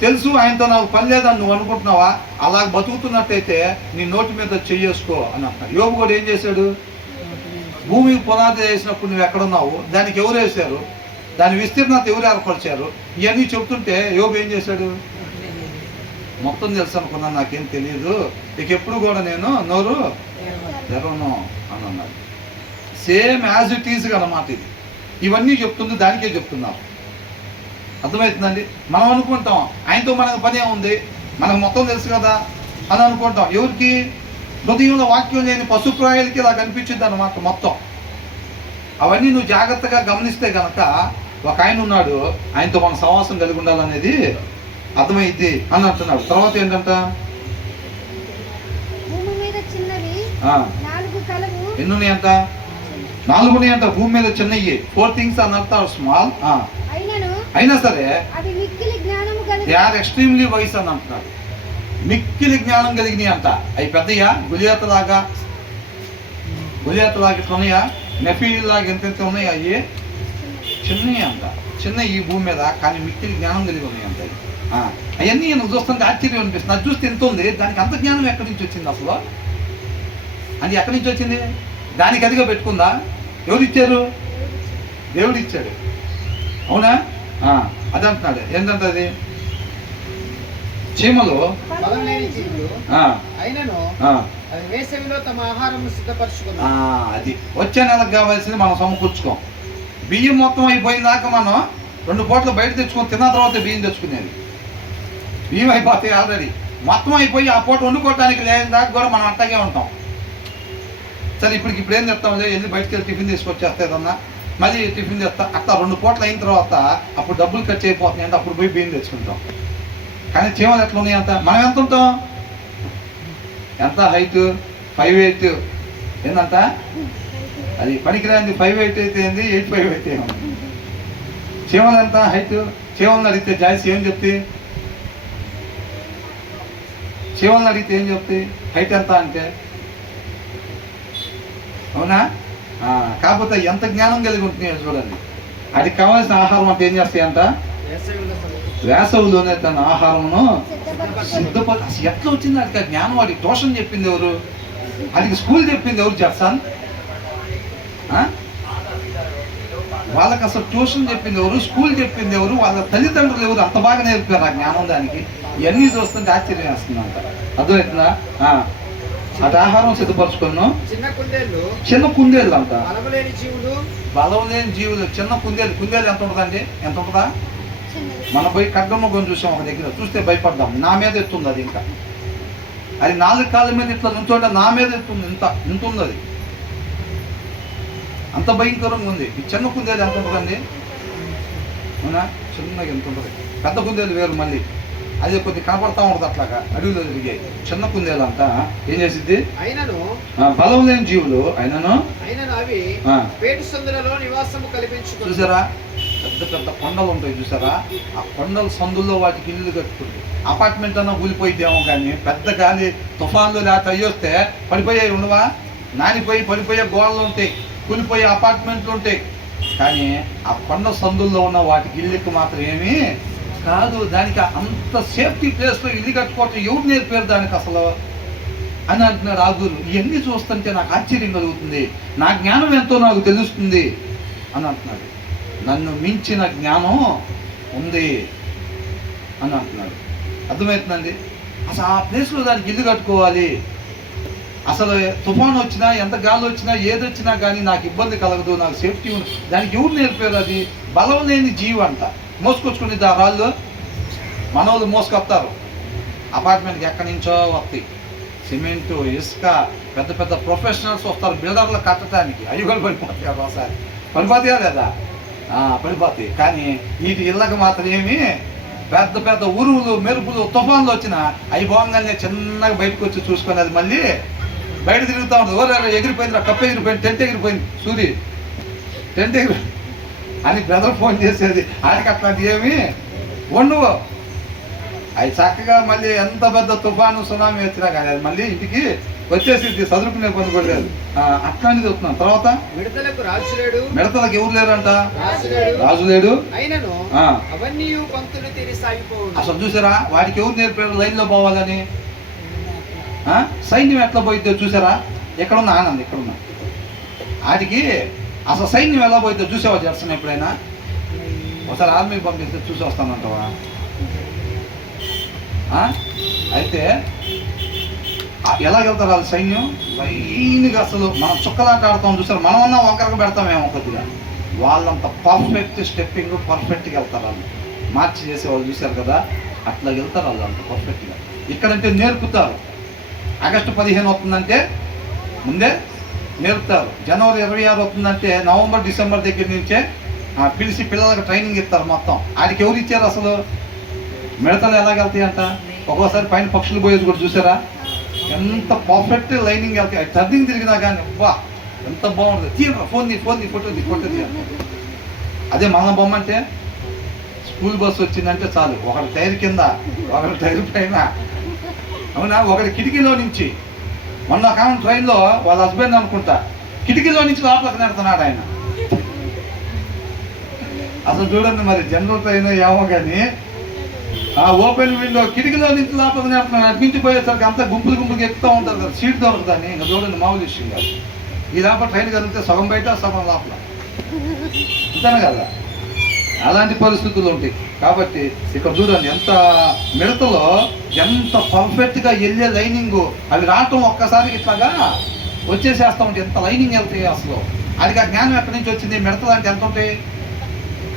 తెలుసు, ఆయనతో నాకు పని లేదని నువ్వు అనుకుంటున్నావా? అలా బతుకుతున్నట్టయితే నీ నోటి మీద చెయ్యేసుకో అని అంటున్నాడు. యోబు కూడా ఏం చేశాడు? భూమికి పునాది వేసినప్పుడు నువ్వు ఎక్కడున్నావు, దానికి ఎవరు వేశారు, దాని విస్తీర్ణత ఎవరు ఏర్పరిచారు, ఇవన్నీ చెప్తుంటే యోబు ఏం చేశాడు? మొత్తం తెలుసు అనుకున్నాను, నాకేం తెలియదు, ఇక ఎప్పుడు కూడా నేను నోరు తెరవను అని అన్నాడు. సేమ్ యాజ్ ఇట్ ఈజ్గా అన్నమాట ఇది. ఇవన్నీ చెప్తుంది, దానికే చెప్తున్నాం. అర్థమవుతుందండి? మనం అనుకుంటాం ఆయనతో మనకు పని ఏముంది, మనకు మొత్తం తెలుసు కదా అని అనుకుంటాం. ఎవరికి? హృదయంలో వాక్యం లేని పశుప్రాయాలకి ఇలా కనిపించింది అన్నమాట మొత్తం. అవన్నీ నువ్వు జాగ్రత్తగా గమనిస్తే కనుక ఒక ఆయన ఉన్నాడు, ఆయనతో మన సహవాసం కలిగి ఉండాలనేది అర్థమైంది అని అంటున్నాడు. తర్వాత ఏంటంట? ఎన్ని ఉన్నాయంట? 4 ఉన్నాయంట భూమి మీద చిన్నవి. 4 things అనంత స్మాల్. అయినా సరే దే ఆర్ ఎక్స్ట్రీమ్లీ వైస్ అని అంటున్నాడు. మిక్కిలి జ్ఞానం కలిగినాయి అంట. అవి పెద్దయా? గులియాతలాగా ఇట్లా ఉన్నాయా? నెఫీల్ లాగా ఎంత ఉన్నాయా? అవి చిన్నవి అంట. చిన్న ఈ భూమి మీద, కానీ మిక్కిలి జ్ఞానం కలిగి ఉన్నాయి అంట. అవన్నీ నువ్వు చూస్తుంటే ఆశ్చర్యం అనిపిస్తుంది. అది చూస్తే ఎంత ఉంది, దానికి అంత జ్ఞానం ఎక్కడి నుంచి వచ్చింది అసలు? అది ఎక్కడి నుంచి వచ్చింది? దానికి అదిగా పెట్టుకుందా? ఎవరు ఇచ్చారు? దేవుడు ఇచ్చాడు. అవునా? అది అంటున్నాడు. ఏంటంటే అది చీమలు అది వచ్చే నెలకు కావాల్సింది మనం సమకూర్చుకోం. బియ్యం మొత్తం అయిపోయిన దాకా మనం 2 పూటలు బయట తెచ్చుకొని తిన్న తర్వాత బియ్యం తెచ్చుకునేది. బియ్యం అయిపోతాయి ఆల్రెడీ, మొత్తం అయిపోయి ఆ పూట వండుకోవటానికి లేని దాకా కూడా మనం అట్టగే ఉంటాం. సరే ఇప్పుడు ఏం చెప్తాంలే, వెళ్ళి బయటకు వెళ్ళి టిఫిన్ తీసుకొచ్చేస్తేదన్నా, మళ్ళీ టిఫిన్ చేస్తా అట్లా 2 పూటలు అయిన తర్వాత అప్పుడు డబ్బులు ఖర్చు అయిపోతున్నాయి అంటే అప్పుడు పోయి బియ్యం తెచ్చుకుంటాం. కానీ చీమలు ఎట్లా ఉన్నాయి అంత? మనం ఎంత ఉంటాం? ఎంత హైట్? 5'8". ఏందంట అది? పనికిరాంది 5'8" అయితే ఏంది, 8'5" అయితే ఏముంది? చీమలు ఎంత హైట్? చీమలను అడిగితే జాయిస్ ఏం చెప్తే? చీమలను అడిగితే ఏం చెప్తే హైట్ ఎంత అంటే? అవునా? కాకపోతే ఎంత జ్ఞానం కలిగి ఉంటున్నాయో చూడండి. అది కావాల్సిన ఆహారం అంటే ఏం చేస్తాయంట? వేసవిలోనే తన ఆహారమును సిద్ధపడి. అసలు ఎట్లా వచ్చింది అది? ఆ జ్ఞానం వాడికి ట్యూషన్ చెప్పింది ఎవరు? అది స్కూల్ చెప్పింది ఎవరు? జర్సన్. వాళ్ళకి అసలు ట్యూషన్ చెప్పింది ఎవరు? స్కూల్ చెప్పింది ఎవరు? వాళ్ళ తల్లిదండ్రులు ఎవరు? అంత బాగా నేర్పారు ఆ జ్ఞానం దానికి. ఇవన్నీ చూస్తుంటే ఆశ్చర్యం వేస్తుందంట. అర్థమవుతుందా? అది ఆహారం సిద్ధపరచుకున్నాను. చిన్న కుందేళ్ళు అంట, బలం లేని జీవులు. చిన్న కుందేలు ఎంత ఉంటుందండి? ఎంత ఉంటుందా? మనం పోయి కడ్డమ్మ కొని చూసాం ఒక దగ్గర, చూస్తే భయపడ్డాం. నా మీద ఎత్తుంది అది. ఇంకా అది 4 కాళ్ళ మీద ఇట్లా నుంచోంటే నా మీద ఎత్తుంది. ఇంత ఉంది అది, అంత భయంకరంగా ఉంది. ఈ చిన్న కుందేలు ఎంత ఉంటుందండి? అవునా? చిన్నగా ఎంత ఉంటుంది. పెద్ద కుందేలు వేరు. మళ్ళీ అది కొద్ది కనపడతా ఉంటుంది అట్లాగా అడవిలో తిరిగాయి. చిన్న కుందేలు అంతా ఏం చేసిద్ది? బలం లేని జీవులు అయినను చూసారా? పెద్ద పెద్ద కొండలు ఉంటాయి చూసారా? ఆ కొండల సందుల్లో వాటికి ఇల్లు కట్టుకుంది. అపార్ట్మెంట్ అన్నా కూలిపోయిద్దేమో, కానీ పెద్ద గాలి తుఫాన్లు లేక అయ్యొస్తే పడిపోయాయి ఉండవా? నానిపోయి పడిపోయే గోడలు ఉంటాయి, కూలిపోయే అపార్ట్మెంట్లు ఉంటాయి. కానీ ఆ కొండ సందుల్లో ఉన్న వాటికి ఇల్లుకి మాత్రం ఏమీ కాదు. దానికి అంత సేఫ్టీ ప్లేస్లో ఇల్లు కట్టుకోవటం ఎవరు నేర్పారు దానికి అసలు అని అంటున్నాడు ఆగురు. ఇవన్నీ చూస్తుంటే నాకు ఆశ్చర్యం కలుగుతుంది. నా జ్ఞానం ఎంతో నాకు తెలుస్తుంది అని అంటున్నాడు. నన్ను మించిన జ్ఞానం ఉంది అని అంటున్నాడు. అర్థమవుతుందండి? అసలు ఆ ప్లేస్లో దానికి ఇల్లు కట్టుకోవాలి. అసలు తుఫాను వచ్చినా, ఎంత గాలి వచ్చినా, ఏదొచ్చినా కానీ నాకు ఇబ్బంది కలగదు, నాకు సేఫ్టీ ఉంది. దానికి ఎవరు నేర్పారు? అది బలం లేని జీవి అంట. మోసుకొచ్చుకుని ఆ రాళ్ళు మనోళ్ళు మోసుకొస్తారు. అపార్ట్మెంట్కి ఎక్కడి నుంచో వస్తాయి. సిమెంటు, ఇసుక, పెద్ద పెద్ద ప్రొఫెషనల్స్ వస్తారు బిల్డర్లు కట్టడానికి. అవి కూడా పడిపోతాయి. ఒకసారి పడిపోతాయా లేదా? పడిపోతాయి. కానీ వీటి ఇళ్ళకి మాత్రం ఏమి పెద్ద పెద్ద ఉరువులు, మెరుపులు, తుఫాన్లు వచ్చినా అవి బాగుంగానే చిన్నగా బయటకు వచ్చి చూసుకొని అది మళ్ళీ బయట తిరుగుతూ ఉంటుంది. ఎగిరిపోయింది, కప్పు ఎగిరిపోయింది, టెంట్ ఎగిరిపోయింది, టెంట్ అని బ్రదర్ ఫోన్ చేసేది. ఆయనకి అట్లాంటి ఏమి ఉండవు. అవి చక్కగా మళ్ళీ ఎంత పెద్ద తుఫాను సునామీ వచ్చినా కానీ అది మళ్ళీ ఇంటికి వచ్చేసి చదువుకునే పని కూడా లేదు. అట్లాంటిది వస్తున్నాం. తర్వాత మిడతలకు రాజు లేడు, మిడతలకు ఎవరు లేరంట, రాజు లేడు. అయినను అవన్నీ పంక్తులు తీరి సాగిపోవు. అసలు చూసారా వాడికి ఎవరు నేర్పారు లైన్ లో పోవాలని? సైన్యం ఎట్లా పోయిద్దో చూసారా? ఎక్కడున్నా ఆనంద్, ఎక్కడున్నా వాటికి అసలు సైన్యం ఎలా పోయిద్దో చూసేవా చేస్తున్నా ఎప్పుడైనా? ఒకసారి ఆర్మీ పంపిస్తే చూసి వస్తానంటావా? అయితే ఎలాగెళ్తారు వాళ్ళు సైన్యం? లైన్గా అసలు మనం చుక్కలాట ఆడతాం చూసారు, మనమన్నా ఒకరికి పెడతామేమో కొద్దిగా. వాళ్ళంత పర్ఫెక్ట్ స్టెప్పింగ్ పర్ఫెక్ట్గా వెళ్తారు. వాళ్ళు మార్చి చేసేవాళ్ళు చూశారు కదా, అట్లా వెళ్తారు వాళ్ళు అంత పర్ఫెక్ట్గా. ఇక్కడంటే నేర్పుతారు. ఆగస్టు 15 అవుతుందంటే ముందే నేర్పుతారు. జనవరి 26 అవుతుందంటే నవంబర్ డిసెంబర్ దగ్గర నుంచే పిలిచి పిల్లలకు ట్రైనింగ్ ఇస్తారు మొత్తం. ఆడికి ఎవరు ఇచ్చారు అసలు? మిడతలు ఎలాగెళ్తాయి అంట. ఒక్కోసారి పైన పక్షులు పోయేది కూడా చూసారా? ఎంత పర్ఫెక్ట్ లైనింగ్ వెళ్తాయి. టర్నింగ్ తిరిగినా కానీ వా ఎంత బాగుంటుంది. తీరా ఫోన్ ఫోటో అదే మన బొమ్మ అంటే స్కూల్ బస్సు వచ్చిందంటే చాలు, ఒకరి టైర్ కింద ఒకరి టైర్ పైన. అవునా? ఒకరి కిటికీలో నుంచి మొన్న కాలం ట్రైన్లో వాళ్ళ హస్బెండ్ అనుకుంటా కిటికీలో నుంచి లోపలికి నెడుతున్నాడు ఆయన. అసలు చూడండి మరి జనరల్ ట్రైన్ ఏమో కానీ ఓపెన్ విండో కిటికీలో నుంచి లోపలికి నెడుతున్నాడు. అటు నుంచి పోయేసరికి అంతా గుంపులుగా ఎక్కుతూ ఉంటారు కదా, సీట్ దొరుకుతుంది. ఇంకా చూడండి మామూలు విషయం కాదు. ఈ లోపల ట్రైన్ కలిగితే సగం బయట సగం లోపల, అంతేనా కదా? అలాంటి పరిస్థితులు ఉంటాయి. కాబట్టి ఇక్కడ చూడండి ఎంత మిడతలో ఎంత పర్ఫెక్ట్గా వెళ్ళే లైనింగ్. అవి రావటం ఒక్కసారికి ఇట్లాగా వచ్చేసేస్తూ ఉంటాయి. ఎంత లైనింగ్ వెళ్తాయి అసలు. అది ఆ జ్ఞానం ఎక్కడి నుంచి వచ్చింది? మిడతలు అంటే ఎంత ఉంటాయి,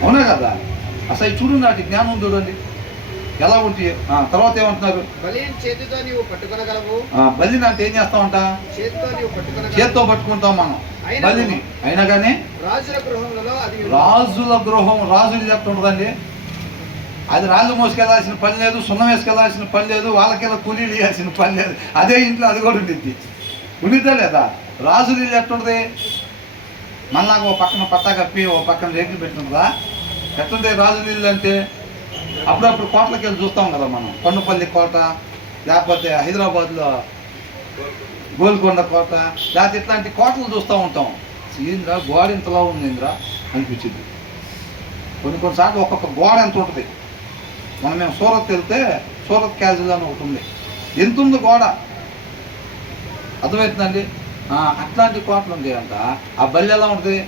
అవునా కదా? అసలు చూడండి వాటి జ్ఞానం చూడండి ఎలా ఉంటాయి. తర్వాత ఏమంటున్నారు? బలిని చేతితో నీవు పట్టుకొనగలవు. బలిని అంటే ఏం చేస్తామంట? చేత్తో పట్టుకుంటాం మనం బలిని. అయినా కానీ రాజుల గృహంలో అది రాజుల గృహం, రాజులు చెప్తుంటుందండి. అది రాజు మోసుకెళ్లాల్సిన పని లేదు, సున్నం వేసుకెళ్లాల్సిన పని లేదు, వాళ్ళకెళ్ళ కూలీలు ఇవ్వాల్సిన పని లేదు. అదే ఇంట్లో అది కూడా ఉండిద్ది. ఉండిద్దా లేదా? రాజులు ఇల్లు ఎట్టుంటుంది? మనలాగా ఓ పక్కన పట్టా కప్పి ఓ పక్కన రేకులు పెట్టుంటుందా? ఎట్టుంటాయి రాజుల ఇల్లు అంటే? అప్పుడప్పుడు కోటలకి వెళ్ళి చూస్తాం కదా మనం. కొండపల్లి కోట, లేకపోతే హైదరాబాద్లో గోల్కొండ కోట, లేకపోతే ఇట్లాంటి కోటలు చూస్తూ ఉంటాం. ఏంద్రా గోడ ఇంతలా ఉంది ఇంద్రా అనిపించింది. కొన్నిసార్లు ఒక్కొక్క గోడ ఎంత ఉంటుంది. మేము సూరత్ వెళ్తే సూరత్ క్యాజువల్ అని ఒకటి ఉంది, ఎంత ఉంది గోడ, అర్థమవుతుందండి? అట్లాంటి కోటలు ఉంది అంట. ఆ బల్లి ఎలా ఉంటుంది?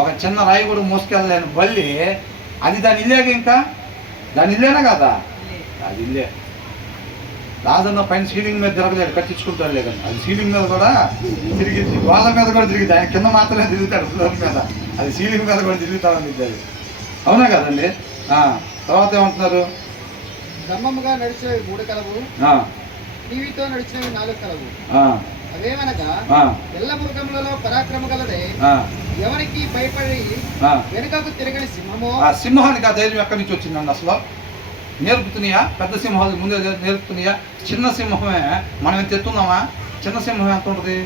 ఒక చిన్న రాయి కూడా మోసుకెళ్ళలేని బల్లి. అది దాని ఇల్లేగా, ఇంకా దాని ఇల్లేనా కదా? అది ఇల్లే. రాజన్న పైన సీలింగ్ మీద తిరగలేడు, కట్టించుకుంటాడు లేదు. అది సీలింగ్ మీద కూడా తిరిగింది, వాళ్ళ మీద కూడా తిరిగింది. ఆయన కింద మాత్రమే తిరుగుతాడు ఫ్లోర్ మీద, అది సీలింగ్ మీద కూడా తిరుగుతాడని అది. అవునా కదండి? తర్వాత ఏమంటున్నారు? క్రమముగా నడిచే 3 కలవు, టీవీతో నడిచినవి 4 కలవు. అవేమనగా ఎల్ల మృగములలో పరాక్రమ గలదే, ఎవరికి భయపడి వెనుకకు తిరగని సింహము. సింహానికి ఆ ధైర్యం ఎక్కడి నుంచి వచ్చిందండి అసలు? నేర్పుతున్నాయా? పెద్ద సింహాలు ముందే నేర్పుతున్నాయా? చిన్న సింహమే మనం ఎంత ఎత్తున్నామా? చిన్న సింహం ఎంత ఉంటుంది?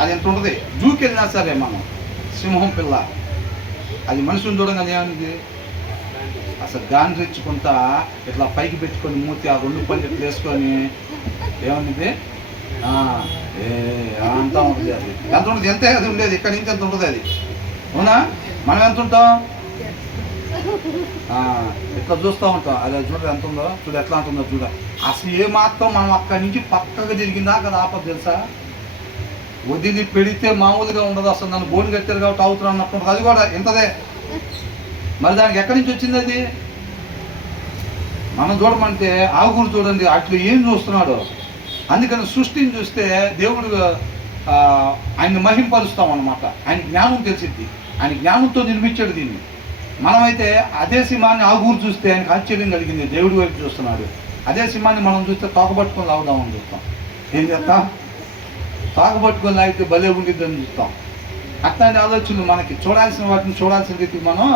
అది ఎంత ఉంటుంది? జూకి వెళ్ళినా సరే మనం సింహం పిల్ల అది మనుషుని చూడగానే ఏమనిది? అసలు గాండ్రించుకుంటా ఇట్లా పైకి పెట్టుకొని మూతి ఆ 2 పళ్ళు ఇట్లా వేసుకొని ఏమనిది అంతా ఉంటుంది. అది ఎంత ఉంటుంది? ఎంత అది ఉండేది ఇక్కడి నుంచి ఎంత ఉంటుంది అది, అవునా? మనం ఎంత ఉంటాం? ఇట్లా చూస్తూ ఉంటాం. అదే చూడ ఎంత ఉందో, చూడ ఎట్లా ఉంటుందో చూడ. అసలు ఏ మాత్రం మనం అక్కడి నుంచి పక్కగా తిరిగిందా కదా ఆపద తెలుసా? వదిలి పెడితే మామూలుగా ఉండదు. అసలు నన్ను బోర్డు కట్టారు కాబట్టి అవుతున్నా అన్నట్టు అది కూడా ఇంతదే. మరి దానికి ఎక్కడి నుంచి వచ్చింది అది? మనం చూడమంటే ఆవుగురు చూడండి అట్లా ఏం చూస్తున్నాడు. అందుకని సృష్టిని చూస్తే దేవుడు ఆయన్ని మహింపరుస్తాం అన్నమాట. ఆయన జ్ఞానం తెలిసిద్ది. ఆయన జ్ఞానంతో నిర్మించాడు దీన్ని. మనమైతే అదే సింహాన్ని ఆవుగురు చూస్తే ఆయనకు ఆశ్చర్యం కలిగింది, దేవుడి వైపు చూస్తున్నాడు. అదే సింహాన్ని మనం చూస్తే తోకబట్టుకొని లాగుదామని చూస్తాం. ఏం చేస్తాం? తోకబట్టుకొని లాగితే భలే ఉండిద్దని చూస్తాం. అట్లాంటి ఆలోచనలు మనకి. చూడాల్సిన వాటిని చూడాల్సిన రీతికి మనం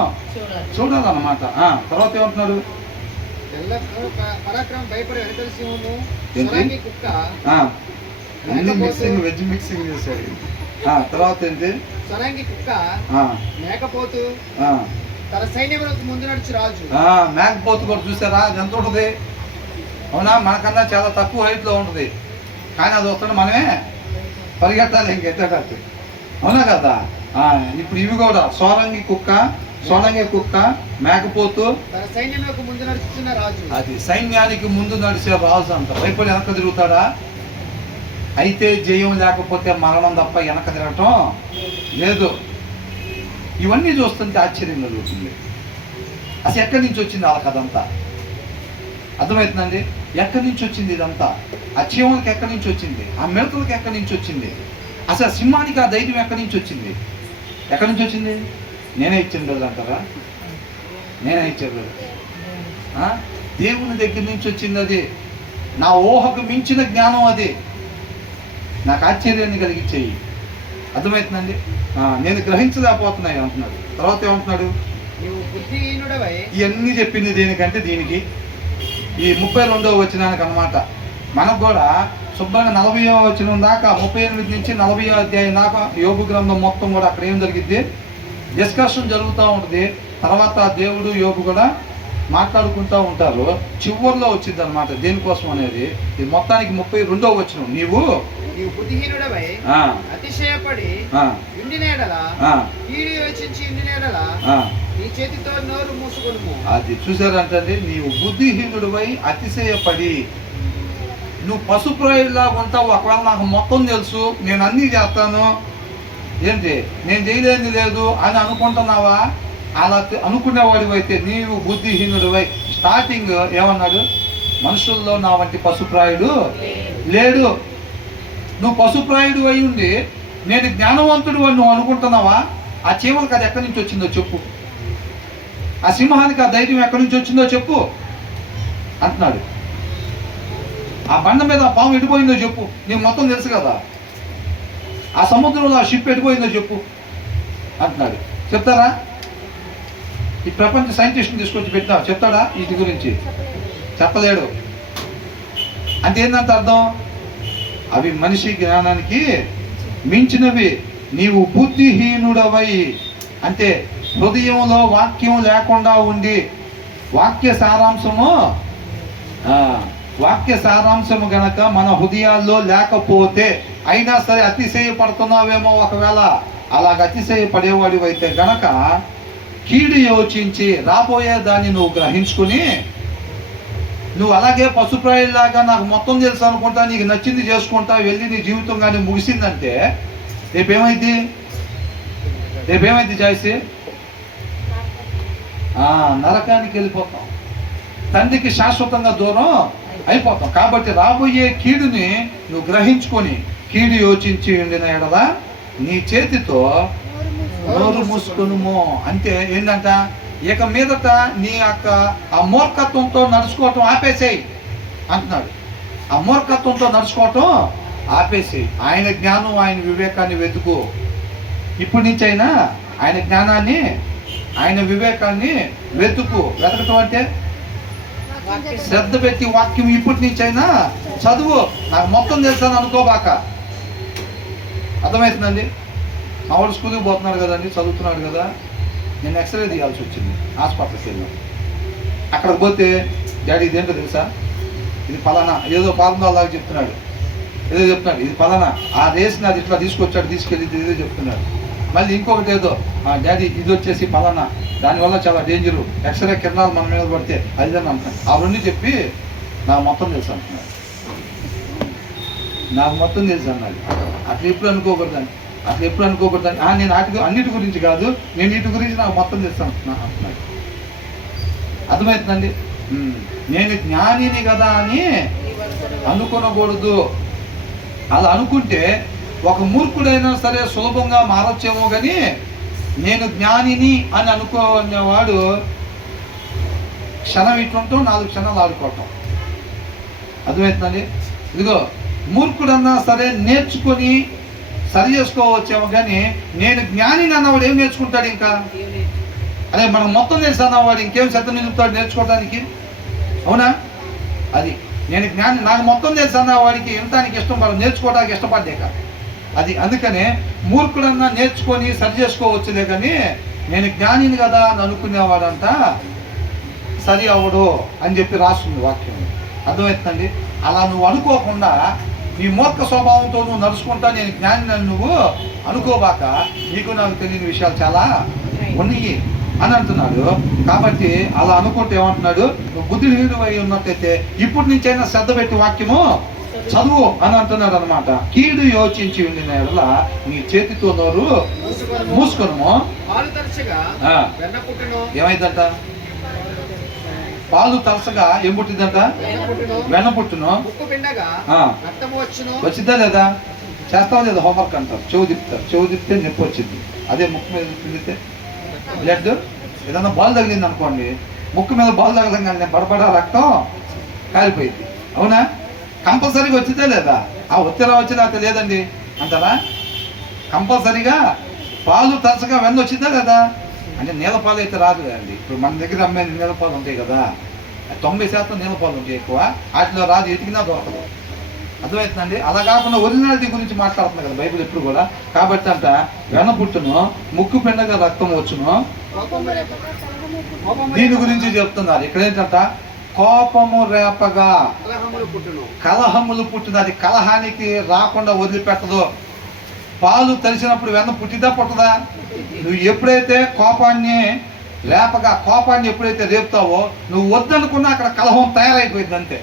చూడాలన్నమాట. తర్వాత ఏమంటున్నాడు? మిక్సింగ్ వెజ్ మిక్సింగ్ చేశాడు. తర్వాత ఏంటి? సొరంగి కుక్క, ఆ, మేకపోతు, ఆ, తన సైన్యములకు ముందు నడుచు రాజు. మేకపోతు కూడా చూసారా? అది ఎంత ఉంటుంది? అవునా? మనకన్నా చాలా తక్కువ హైట్లో ఉంటుంది, కానీ అది వస్తుంది మనమే పరిగెట్టాలి ఇంకెత్తేటట్టు. అవునా కదా? ఇప్పుడు ఇవి కూడా సోరంగి కుక్క, మేకపోతు, తన సైన్యములకు ముందు నడుచుతున్న రాజు. అది సైన్యానికి ముందు నడిచే రాజు అంట. భయపడి వెనక తిరుగుతాడా? అయితే జయం లేకపోతే మరణం తప్ప వెనక తిరగటం లేదు. ఇవన్నీ చూస్తుంటే ఆశ్చర్యం కలుగుతుంది. అసలు ఎక్కడి నుంచి వచ్చింది వాళ్ళ కథంతా? అర్థమవుతుందండి? ఎక్కడి నుంచి వచ్చింది ఇదంతా? ఆ చీమలకి ఎక్కడి నుంచి వచ్చింది? ఆ మిడతలకి ఎక్కడి నుంచి వచ్చింది? అసలు సింహానికి ఆ ధైర్యం ఎక్కడి నుంచి వచ్చింది? ఎక్కడి నుంచి వచ్చింది? నేనే ఇచ్చాను కదా అంటారా? నేనే ఇచ్చాను కదా. దేవుని దగ్గర నుంచి వచ్చింది అది. నా ఊహకు మించిన జ్ఞానం అది. నాకు ఆశ్చర్యాన్ని కలిగించేయి. అర్థమవుతుందండి? నేను గ్రహించలేకపోతున్నాయి అంటున్నాడు. తర్వాత ఏమంటున్నాడు? నీవు బుద్ధిహీనుడవై. ఇవన్నీ చెప్పింది దేనికంటే దీనికి, ఈ 32వ వచనానికి అన్నమాట. మనకు కూడా శుభ్రంగా 40వ వచనం దాకా, 38 నుంచి 40వ అధ్యాయం దాకా యోబు గ్రంథం మొత్తం కూడా అక్కడ ఏం జరిగింది? డిస్కషన్ జరుగుతూ ఉంటుంది. తర్వాత దేవుడు యోబు కూడా మాట్లాడుకుంటూ ఉంటారు. చివరిలో వచ్చింది అనమాట దేనికోసం అనేది. ఇది మొత్తానికి 32వ వచనం. నీవు బుద్ధిహీనుడవై అతిశయపడి ఉండిన యెడల, కీడు యోచించి ఉండిన యెడల, నీ చేతితో నోరు మూసుకొనుము. అది చూసారంటే, నీవు బుద్ధిహీనుడివై అతిశయపడి, నువ్వు పశుప్రాయుడిలాగా ఉంటావు. ఒకవేళ నాకు మొత్తం తెలుసు, నేను అన్నీ చేస్తాను, ఏంటి నేను చేయలేని లేదు అని అనుకుంటున్నావా? అలా అనుకునేవాడివి అయితే నీవు బుద్ధిహీనుడివై. స్టార్టింగ్ ఏమన్నాడు? మనుషుల్లో నా వంటి పశుప్రాయుడు లేడు. నువ్వు పశుప్రాయుడు అయి ఉండి నేను జ్ఞానవంతుడు అని నువ్వు అనుకుంటున్నావా? ఆ చీమలకు అది ఎక్కడి నుంచి వచ్చిందో చెప్పు. ఆ సింహానికి ఆ ధైర్యం ఎక్కడి నుంచి వచ్చిందో చెప్పు అంటున్నాడు. ఆ బండ మీద ఆ పాము ఎడిపోయిందో చెప్పు. నీకు మొత్తం తెలుసు కదా. ఆ సముద్రంలో ఆ షిప్ ఎడిపోయిందో చెప్పు అంటున్నాడు. చెప్తారా? ఈ ప్రపంచ సైంటిస్ట్ని తీసుకొచ్చి పెట్టినా చెప్తాడా వీటి గురించి? చెప్పలేడు. అంటే ఏంటంటే అర్థం, అవి మనిషి జ్ఞానానికి మించినవి. నీవు బుద్ధిహీనుడవై అంటే హృదయంలో వాక్యం లేకుండా ఉండి, వాక్య సారాంశము గనక మన హృదయాల్లో లేకపోతే, అయినా సరే అతిశయపడుతున్నావేమో. ఒకవేళ అలాగ అతిశయపడేవాడివి అయితే గనక కీడు యోచించి రాబోయే దాన్ని నువ్వు గ్రహించుకుని, నువ్వు అలాగే పశుప్రాయుల్లాగా నాకు మొత్తం తెలుసు అనుకుంటా, నీకు నచ్చింది చేసుకుంటా వెళ్ళి నీ జీవితం కానీ ముగిసిందంటే రేపేమైంది? జాయిసి నరకానికి వెళ్ళిపోతాం. తండ్రికి శాశ్వతంగా దూరం అయిపోతాం. కాబట్టి రాబోయే కీడుని నువ్వు గ్రహించుకొని, కీడు యోచించి ఉండిన ఎడల నీ చేతితో నోరు మూసుకొనుము. అంటే ఏంటంట, ఇక మీదట నీ యొక్క ఆ మూర్ఖత్వంతో నడుచుకోవటం ఆపేసేయి అంటున్నాడు. ఆ మూర్ఖత్వంతో నడుచుకోవటం ఆపేసేయి. ఆయన జ్ఞానం, ఆయన వివేకాన్ని వెతుకు. ఇప్పటి నుంచి అయినా ఆయన జ్ఞానాన్ని, ఆయన వివేకాన్ని వెతకటం అంటే శ్రద్ధ పెట్టి వాక్యం ఇప్పటి నుంచి అయినా చదువు. నాకు మొత్తం తెలుసాను అనుకోబాక. అర్థమవుతుందండి? మా వాడు స్కూల్కి పోతున్నాడు కదండి, చదువుతున్నాడు కదా. నేను ఎక్స్రే తీయాల్సి వచ్చింది, హాస్పిటల్కి వెళ్ళాను. అక్కడికి పోతే డాడీ ఇదేంటో తెలుసా, ఇది ఫలానా, ఏదో ఫార్ములా లాగా చెప్తున్నాడు, ఇది ఫలానా, ఆ రేస్ని అది ఇట్లా తీసుకెళ్ళి ఏదో చెప్తున్నాడు. మళ్ళీ ఇంకొకటి ఏదో, డాడీ ఇది వచ్చేసి ఫలానా, దానివల్ల చాలా డేంజరు, ఎక్స్రే కిరణాలు మన మీద పడితే అది అని అంటున్నాడు. ఆ రెండు చెప్పి నాకు మొత్తం తెలుసు అంటున్నాడు. నాకు మొత్తం తెలుసు అన్నాడు. అట్లా ఎప్పుడు అనుకోకూడదని. నేను అన్నిటి గురించి కాదు, నేను వీటి గురించి నాకు మొత్తం తెలుసు అంటున్నాడు. అర్థమవుతుందండి? నేను జ్ఞానిని కదా అని అనుకోనకూడదు. అలా అనుకుంటే ఒక మూర్ఖుడైనా సరే సులభంగా మారొచ్చేమో, కానీ నేను జ్ఞానిని అని అనుకునేవాడు క్షణం ఇట్లుంటాం, 4 క్షణాలు ఆడుకోవటం. అర్థమవుతుందండి? ఇదిగో మూర్ఖుడన్నా సరే నేర్చుకొని సరి చేసుకోవచ్చేమో, కానీ నేను జ్ఞానిని అన్నవాడు ఏం నేర్చుకుంటాడు? ఇంకా అదే మనం మొత్తం తెలుసు అన్నవాడు ఇంకేం శ్రద్ధ నిలుపుతాడు నేర్చుకోవడానికి? అవునా? అది నేను జ్ఞాని, నాకు మొత్తం తెలుసు అన్నవాడికి వినటానికి ఇష్టం, మనం నేర్చుకోవడానికి ఇష్టపడ్డాక అది అందుకనే మూర్ఖుడన్నా నేర్చుకొని సరి చేసుకోవచ్చులే కానీ నేను జ్ఞానిని కదా అని అనుకునేవాడంట సరి అవడు అని చెప్పి రాస్తుంది వాక్యం. అర్థమవుతుందండి? అలా నువ్వు అనుకోకుండా నీ మూర్ఖ స్వభావంతో నువ్వు నడుచుకుంటా నేను జ్ఞాని అని నువ్వు అనుకోబాక నీకు నాకు తెలియని విషయాలు చాలా ఉన్నాయి అని అంటున్నాడు. కాబట్టి అలా అనుకుంటే ఏమంటున్నాడు, నువ్వు బుద్ధిహీనుడు అయి ఉన్నట్టయితే ఇప్పటి నుంచైనా శ్రద్ధ పెట్టి వాక్యము చదువు అని అంటున్నాడు అనమాట. కీడు యోచించి ఉండిన ఎడల నీ చేతితో నోరు మూసుకొను. ఏమైందంట? పాలు తరచగా ఏం పుట్టిందంట? వెన్న పుట్టును. వచ్చిందా లేదా? చేస్తావా లేదా? హోంవర్క్ అంటారు. చెవు తిప్తే నొప్పి వచ్చింది. అదే ముక్కు మీద తిరిగితే బ్లడ్ ఏదన్నా బాల్ తగిలింది అనుకోండి, ముక్కు మీద బాల్ తగలంగానే బడబడ రక్తం కాలిపోయింది. అవునా? కంపల్సరీగా వచ్చిందా లేదా? ఆ ఒత్తిడి వచ్చిందా అయితే లేదండి అంటారా? కంపల్సరీగా పాలు తరచుగా వెన్న వచ్చిందా లేదా? అంటే నీలపాలు అయితే రాదు కదండి. ఇప్పుడు మన దగ్గర అమ్మే నీలపాలు ఉంటాయి కదా, 90% నీలపాలు ఉంటాయి ఎక్కువ, వాటిలో రాదు, ఎతికినా దొరకదు. అర్థమవుతుందండి? అలా కాకుండా ఒరిజినాలిటీ గురించి మాట్లాడుతుంది కదా బైబిల్ ఎప్పుడు కూడా. కాబట్టి అంట వెన్న పుట్టును, ముక్కు పిండగా రక్తం వచ్చును, దీని గురించి చెప్తున్నారు. ఇక్కడ ఏంటంట? కోపము రేపగా కలహములు పుట్టిన. అది కలహానికి రాకుండా వదిలిపెట్టదు. పాలు తలిసినప్పుడు వెన్న పుట్టిదా పుట్టదా? నువ్వు ఎప్పుడైతే కోపాన్ని ఎప్పుడైతే రేపుతావో నువ్వు వద్దనుకున్నా అక్కడ కలహం తయారైపోయింది అంతే,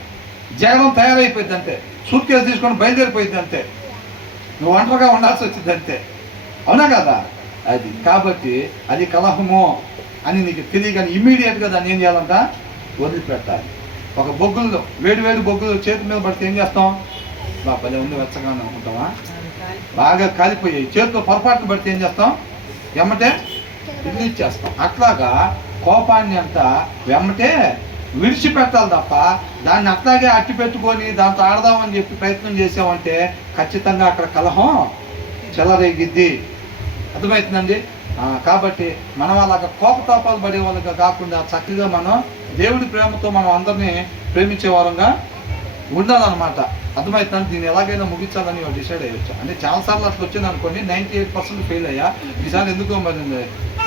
జగడం తయారైపోయింది అంతే, సూట్ కేసు తీసుకొని బయలుదేరిపోయింది అంతే, నువ్వు ఒంటరిగా ఉండాల్సి వచ్చింది అంతే. అవునా కదా? అది కాబట్టి అది కలహము అని నీకు తెలియగానే ఇమ్మీడియట్గా దాన్ని ఏం చేయాలంట? వదిలిపెట్టాలి. ఒక బొగ్గుల్లో వేడి బొగ్గులు చేతి మీద పడితే ఏం చేస్తాం? భలే ఉంది వెచ్చగా అనుకుంటావా? బాగా కాలిపోయాయి. చేతిలో పొరపాటును పడితే ఏం చేస్తాం? ఎమ్మటే రిలీజ్ చేస్తాం. అట్లాగా కోపాన్ని అంతా వెమ్మటే విడిచిపెట్టాలి తప్ప దాన్ని అట్లాగే అట్టి పెట్టుకొని దాంతో ఆడదామని చెప్పి ప్రయత్నం చేసామంటే ఖచ్చితంగా అక్కడ కలహం చెలరేగిద్ది. అర్థమవుతుందండి? కాబట్టి మనం అలాగా కోపతాపాలు పడే వాళ్ళగా కాకుండా చక్కగా మనం దేవుడి ప్రేమతో మనం అందరినీ ప్రేమించే వారంగా ఉండాలన్నమాట. అర్థమవుతుంది? దీన్ని ఎలాగైనా ముగించాలని డిసైడ్ అయ్యొచ్చు. అంటే చాలాసార్లు అట్లా వచ్చింది అనుకోండి, 98% ఫెయిల్ అయ్యా, ఈసారి ఎందుకో మరి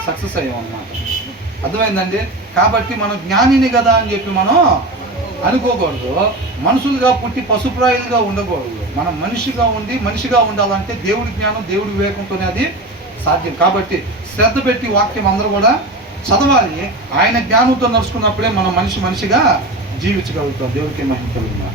సక్సెస్ అయ్యాం అన్నమాట. అర్థమైందండి? కాబట్టి మనం జ్ఞానిని కదా అని చెప్పి మనం అనుకోకూడదు. మనుషులుగా పుట్టి పశుప్రాయులుగా ఉండకూడదు. మనం మనిషిగా ఉండాలంటే దేవుడి జ్ఞానం, దేవుడి వివేకంతోనే అది సాధ్యం. కాబట్టి శ్రద్ధ పెట్టి వాక్యం అందరూ కూడా చదవాలి. ఆయన జ్ఞానంతో నడుచుకున్నప్పుడే మనం మనిషిగా జీవించగలుగుతాం. దేవుడికి మహిమ కలుగుతుంది.